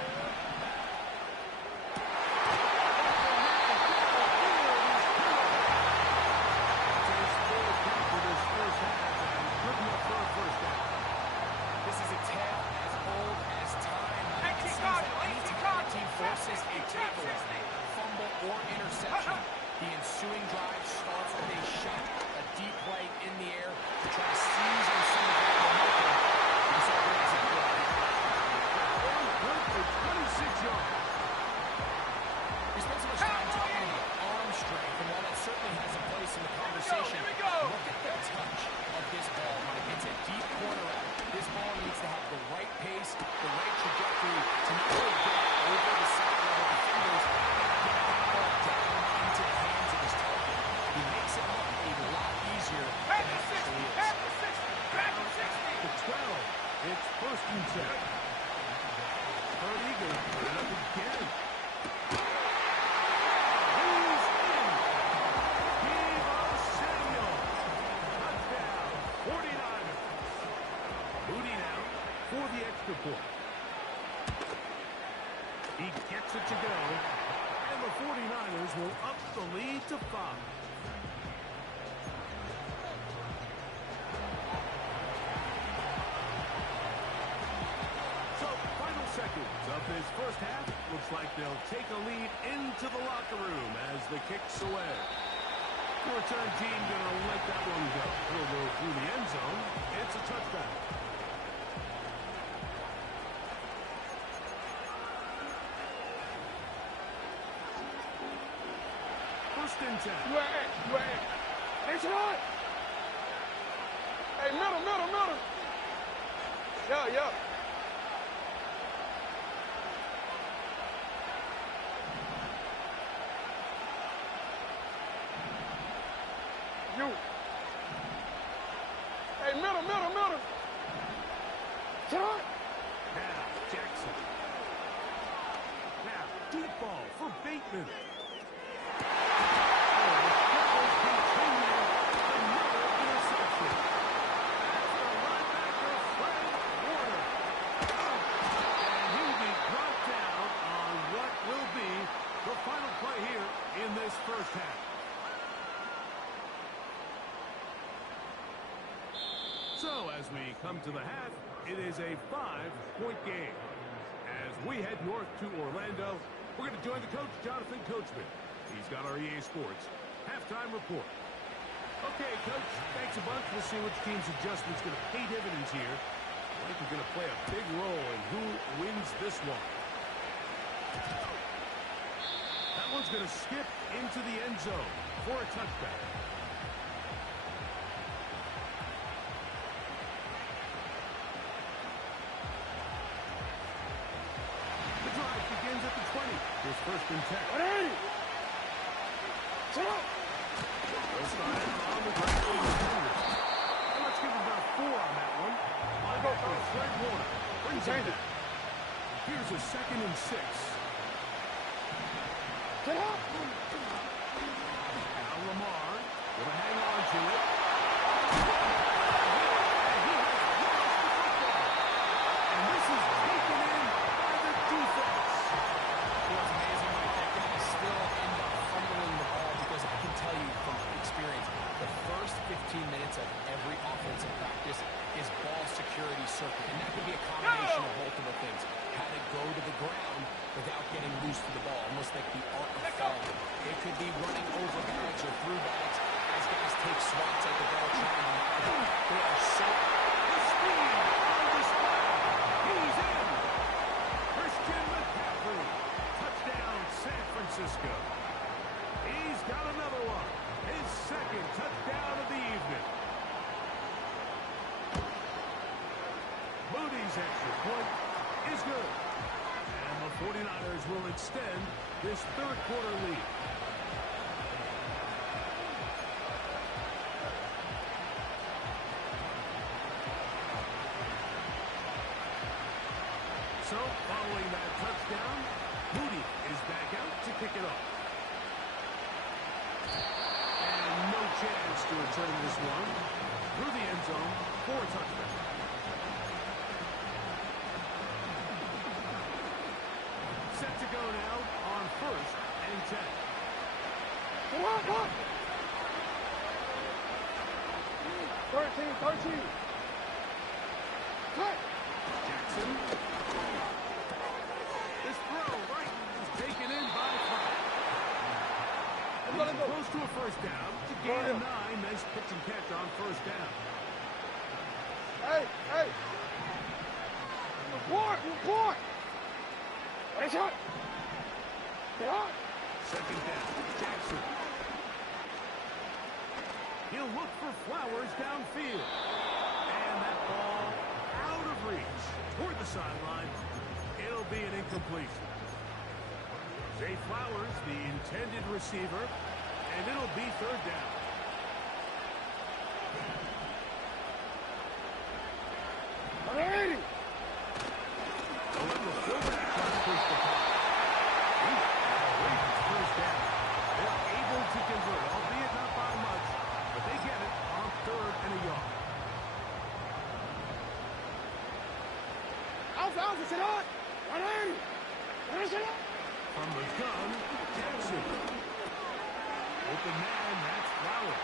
This is a tale as old as time. It seems that anytime a team forces a tackle, fumble, or interception, the ensuing drive starts with a shot, a deep play in the air to try to seize on some of that momentum. And so brings it good. For 26 yards. We spent so much time talking about arm strength, and while that certainly has a place in the conversation, look at the touch of this ball when it gets a deep corner out. This ball needs to have the right pace, the right trajectory to not only get over the side level defenders, but get that ball down into the hands of his target. He makes it look a lot easier than it actually is. The 12. It's 1st and 10. Third Eagle put it up again. He's in. Deebo Samuel. Touchdown. 49ers. Moody now for the extra point. He gets it to go. And the 49ers will up the lead to 5. So, final seconds of this first half. Looks like they'll take a lead into the locker room as the kick's away. The return team going to let that one go. It'll go through the end zone. It's a touchdown. First and 10. You at. It's right. Hey, middle. Yeah. You. Hey, middle. Shot. Now, Jackson. Now, deep ball for Bateman. First half. So as we come to the half, it is a 5-point game. As we head north to Orlando, we're going to join the coach, Jonathan Coachman. He's got our EA Sports halftime report. Okay, Coach, thanks a bunch. We'll see which team's adjustment's going to pay dividends here. I think we're going to play a big role in who wins this one. That one's going to skip into the end zone for a touchback. first and 10. Sit up. They'll start out on the ground. Let's give him about 4 on that one. Linebacker Fred Warner brings it down. Here's a 2nd and 6. Sit up. Now Lamar will hang on to it. And this is taken in by the defense. It's amazing, Mike. That guy still end up fumbling the ball because I can tell you from experience, the first 15 minutes of every offensive practice is ball security circuit. And that could be a combination of multiple things. How to go to the ground without getting loose to the ball, almost like the art of falling. It could be running over bags or through bags as guys take swats at the ball trying to knock it out. They are so... The speed on display. He's in. Christian McCaffrey. Touchdown, San Francisco. He's got another one. His 2nd touchdown of the evening. Moody's extra point is good. And the 49ers will extend this 3rd quarter lead. So, following that touchdown, Moody is back out to kick it off. And no chance to return this one through the end zone for a touchdown. Set to go now on 1st and 10. What? 13. Cut. Jackson. This throw right is taken in by Fry. Close to a first down to gain a 9. Nice pitch and catch on 1st down. Hey. Report. Watch out. Get out. 2nd down. Jackson. He'll look for Flowers downfield. And that ball out of reach toward the sideline. It'll be an incompletion. Zay Flowers, the intended receiver, and it'll be 3rd down. Alrighty. They'll let the fullback try to push the puck. First down. They're able to convert, albeit not by much, but they get it on 3rd and a yard. Alpha, sit on. 180. From the gun, Jackson. Open man, that's Flowers.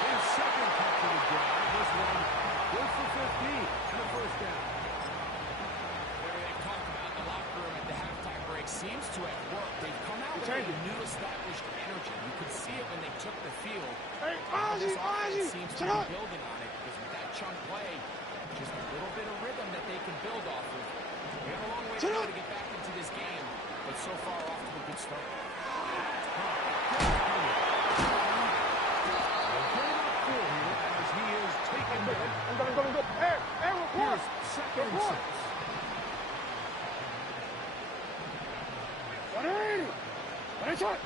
His 2nd catch of the drive. This one good for 15 and a 1st down. Whatever they've talked about in the locker room at the halftime break seems to have worked. They've come out with a new established energy. You could see it when they took the field. Hey, This Ozzy, offense seems to sit be up. building on it because with that chunk play, just a little bit of rhythm that they can build off of. We have a long way to go to get back into this game, but so far off to a good start. As he is taken down. I'm gonna go. Hey, report. Here's 2nd and 6. 180. Watch out.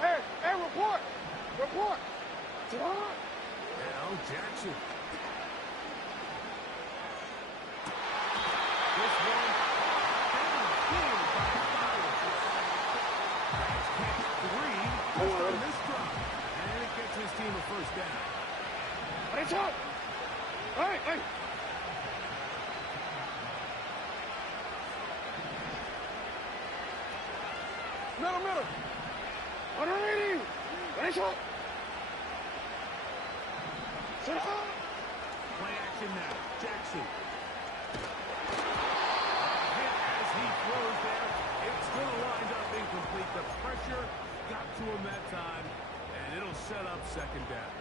Hey, report. Sit on. Now Jackson. This one downfield by Flowers. That's catch 3 just on this drive. And it gets his team a 1st down. Watch out. Hey. Middle. 180. Watch out. Sit on. Play action now. Jackson. Hit as he throws there. It's going to wind up incomplete. The pressure got to him that time, and it'll set up 2nd down.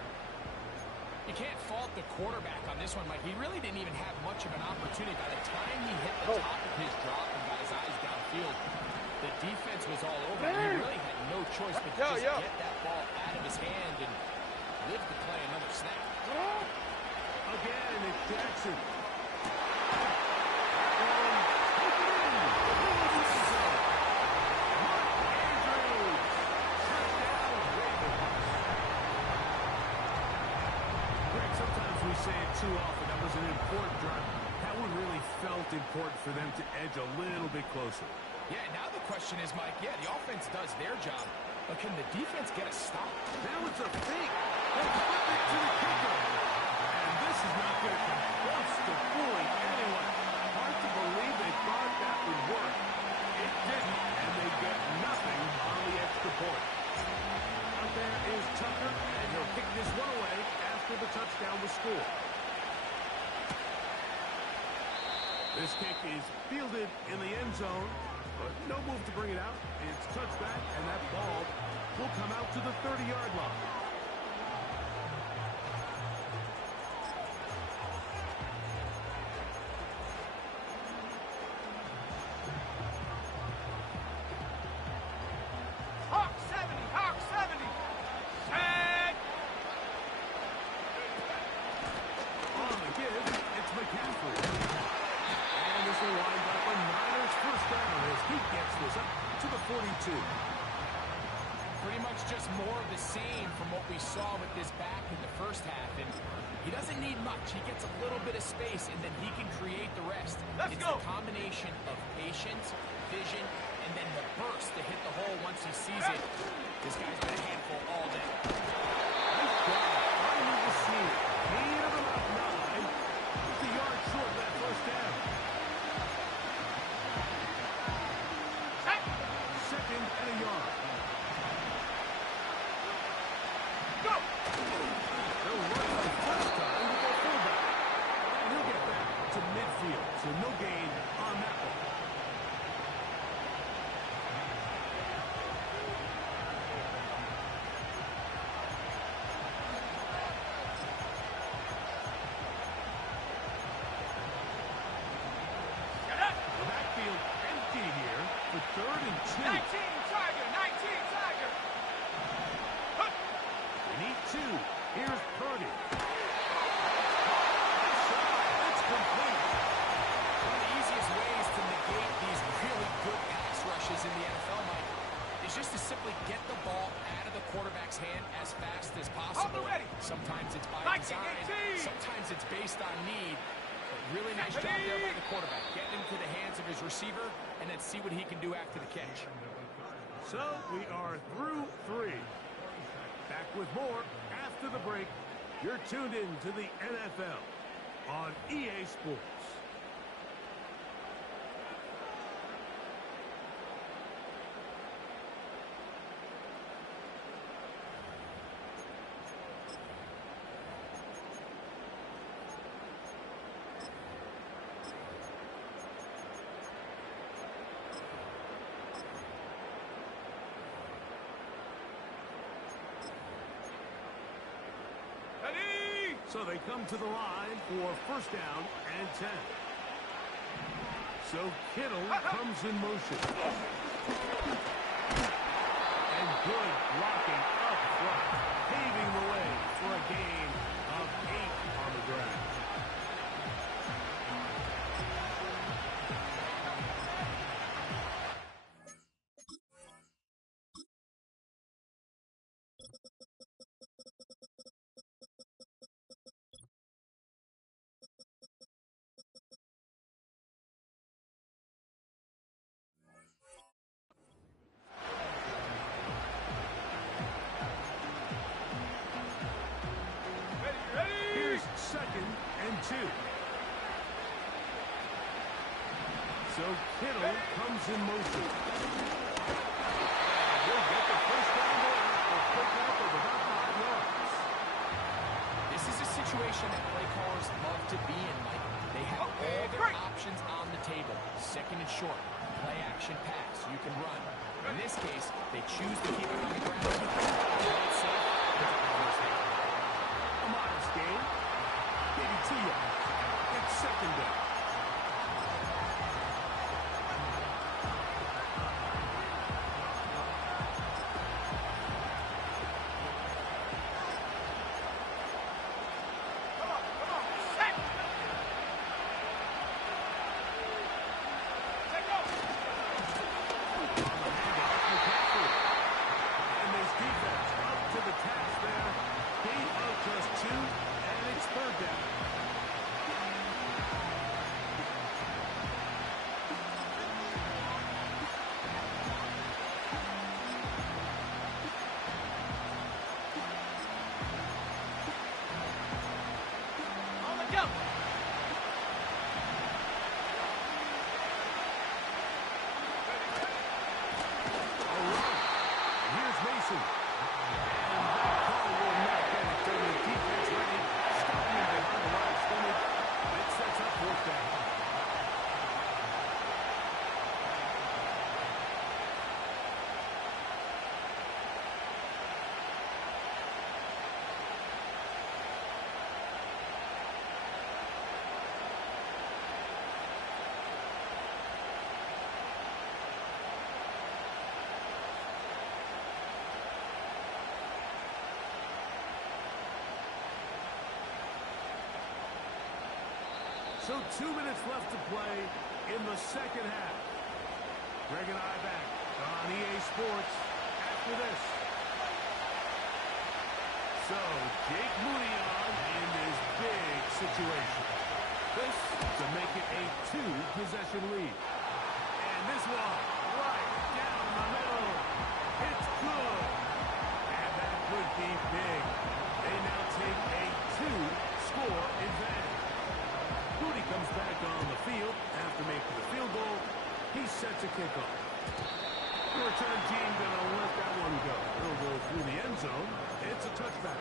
You can't fault the quarterback on this one, Mike. He really didn't even have much of an opportunity. By the time he hit the top of his drop and got his eyes downfield, the defense was all over him. He really had no choice but to just get that ball out of his hand and live to play another snap. Again, it's Jackson. say it too often. That was an important drive. That one really felt important for them to edge a little bit closer. Yeah, now the question is, Mike, yeah, the offense does their job, but can the defense get a stop? Now it's a fake. They flip it to the kicker. And this is not going to come close to fooling anyone. Hard to believe they thought that would work. It didn't, and they get nothing on the extra point. Out there is Tucker, and he'll kick this one away after the touchdown was scored. This kick is fielded in the end zone, but no move to bring it out. It's touchback, and that ball will come out to the 30-yard line. Hawk 70, Hawk 70. Set. On the give, it's McCaffrey. And this will wind up a Niners first down as he gets this up to the 42. Pretty much just more of the same from what we saw with this back in the first half. And he doesn't need much. He gets a little bit of space, and then he can create the rest. Let's it's go. a combination of patience, vision, and then the burst to hit the hole once he sees it. This guy's been a handful all day. Nice job finding the seam. Need of about 9. Just a yard short of that first down. Set. Second and a yard. Go. They'll run the first time with their fullback. And he'll get back to midfield, so no gain on that one. Get up. The backfield empty here for 3rd and 2. 19 Tiger, 19 Tiger. Huh. They need 2. Here's Purdy. It's complete. One of the easiest ways to negate these really good pass rushes in the NFL, Mike, is just to simply get the ball out of the quarterback's hand as fast as possible. Ready. Sometimes it's by 19, design, 18. sometimes it's based on need. But really nice job there by the quarterback, getting into the hands of his receiver, and then see what he can do after the catch. So we are through 3. Back with more after the break. You're tuned in to the NFL on EA Sports. Ready. So they come to the line for first down and 10. So Kittle comes in motion. And good blocking up front, paving the way for a gain of 8 on the ground. Here's 2nd and 2. So Kittle comes in motion. He'll get the first down there. A quick up of about 5 yards. This is a situation that play callers love to be in, Mike. They have all their options on the table. 2nd and short, play action pass, you can run. In this case, they choose to keep it on the ground. Play it safe. A modest gain. Maybe 2 yards. It's 2nd down. Come on, set. Set go. On the handoff, McCaffrey. And this defense up to the task there Yo! Here's Mason. And that call will not get it done. The defense ready. Stopping him behind the line of scrimmage. It sets up fourth down. So 2 minutes left to play in the second half. Greg and I back on EA Sports after this. So Jake Moody on in this big situation. This to make it a 2-possession lead. And this one right down the middle. It's good. And that could be big. They now take a 2-score advantage. Moody comes back on the field after making the field goal. He's set to kick off. The return team going to let that one go. It'll go through the end zone. It's a touchback.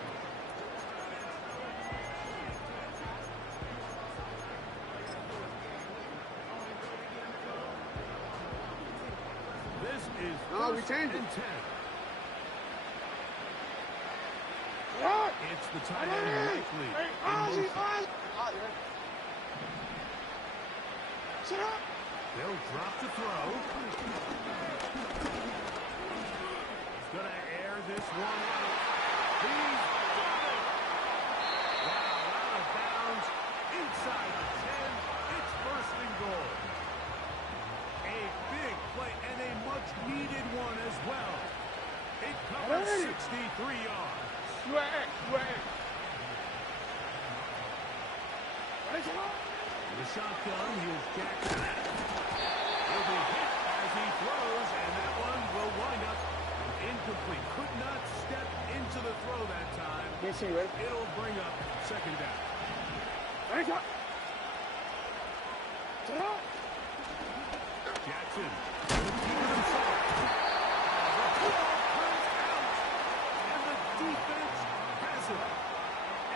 This is first and 10. It's the tight end likely in motion. They'll drop to throw. He's going to air this one out. He's got it. Wow, out of bounds. Inside the 10. It's first and goal. A big play and a much-needed one as well. It covers 63 yards. The shotgun, here's Jackson. He'll be hit as he throws, and that one will wind up incomplete. Could not step into the throw that time. It'll bring up second down. Jackson, to keep it himself. The ball comes out, and the defense has it.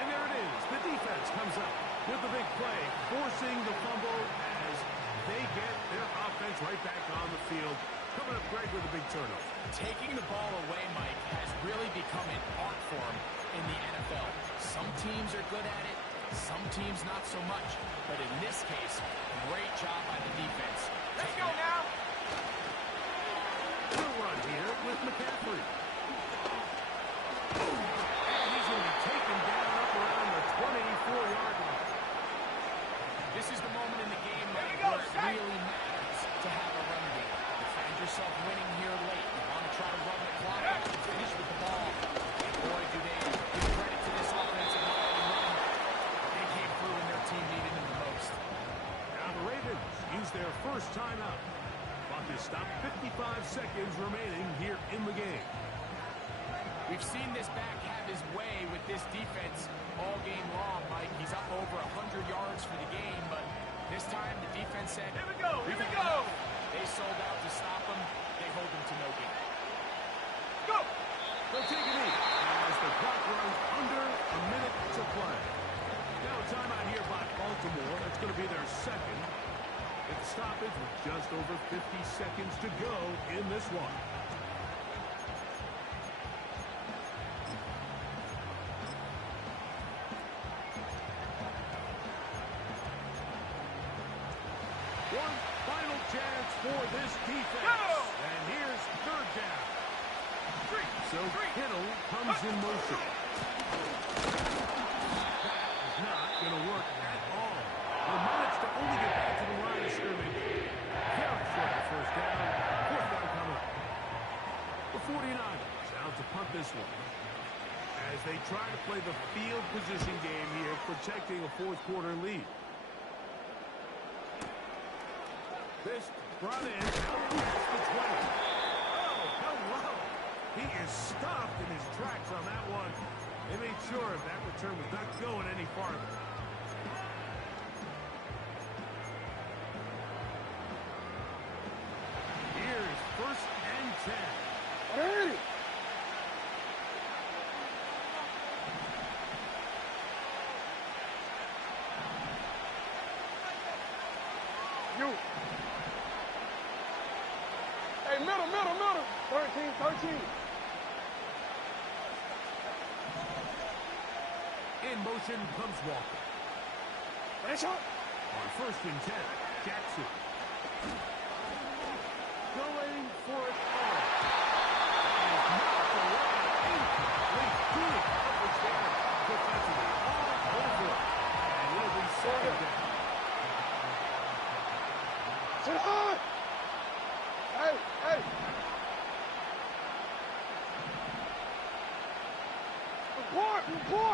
And there it is. The defense comes up with the big play, forcing the fumble as they get their offense right back on the field. Coming up, Greg, with a big turnover. Taking the ball away, Mike, has really become an art form in the NFL. Some teams are good at it, some teams not so much. But in this case, great job by the defense. Let's go now! Good run here with McCaffrey. And he's going to be taken down up around the 24-yard line. This is the moment in the game where it really matters to have a run game. You find yourself winning here late. You want to try to run the clock out and finish with the ball. And boy, do they give credit to this offensive line and running back. They came through when their team needed them the most. Now the Ravens use their first timeout. Clock is stopped. 55 seconds remaining here in the game. We've seen this back have his way with this defense all game long, Mike. He's up over 100 yards for the game, but this time the defense said, Here we go! They sold out to stop him. They hold him to no gain. Go! They'll take a knee as the clock runs under a minute to play. Now a timeout here by Baltimore. That's going to be their second. It's stoppage with just over 50 seconds to go in this one. One final chance for this defense. Go! And here's third down. So Kittle comes in motion. That is not going to work at all. They'll manage to only get back to the line of scrimmage. Very short of first down. Fourth down coming up. The 49ers out to punt this one. As they try to play the field position game here, protecting a fourth quarter lead. This brought in out past the 20. Oh, hello. He is stopped in his tracks on that one. They made sure that return was not going any farther. Hey, middle. 13. In motion comes Walker. Nice shot. On 1st and 10, Jackson. Going for it all. And knocked away. Incomplete. Good coverage there. Defensively all over it. And it'll be 2nd down. Sit high. Hey. Report.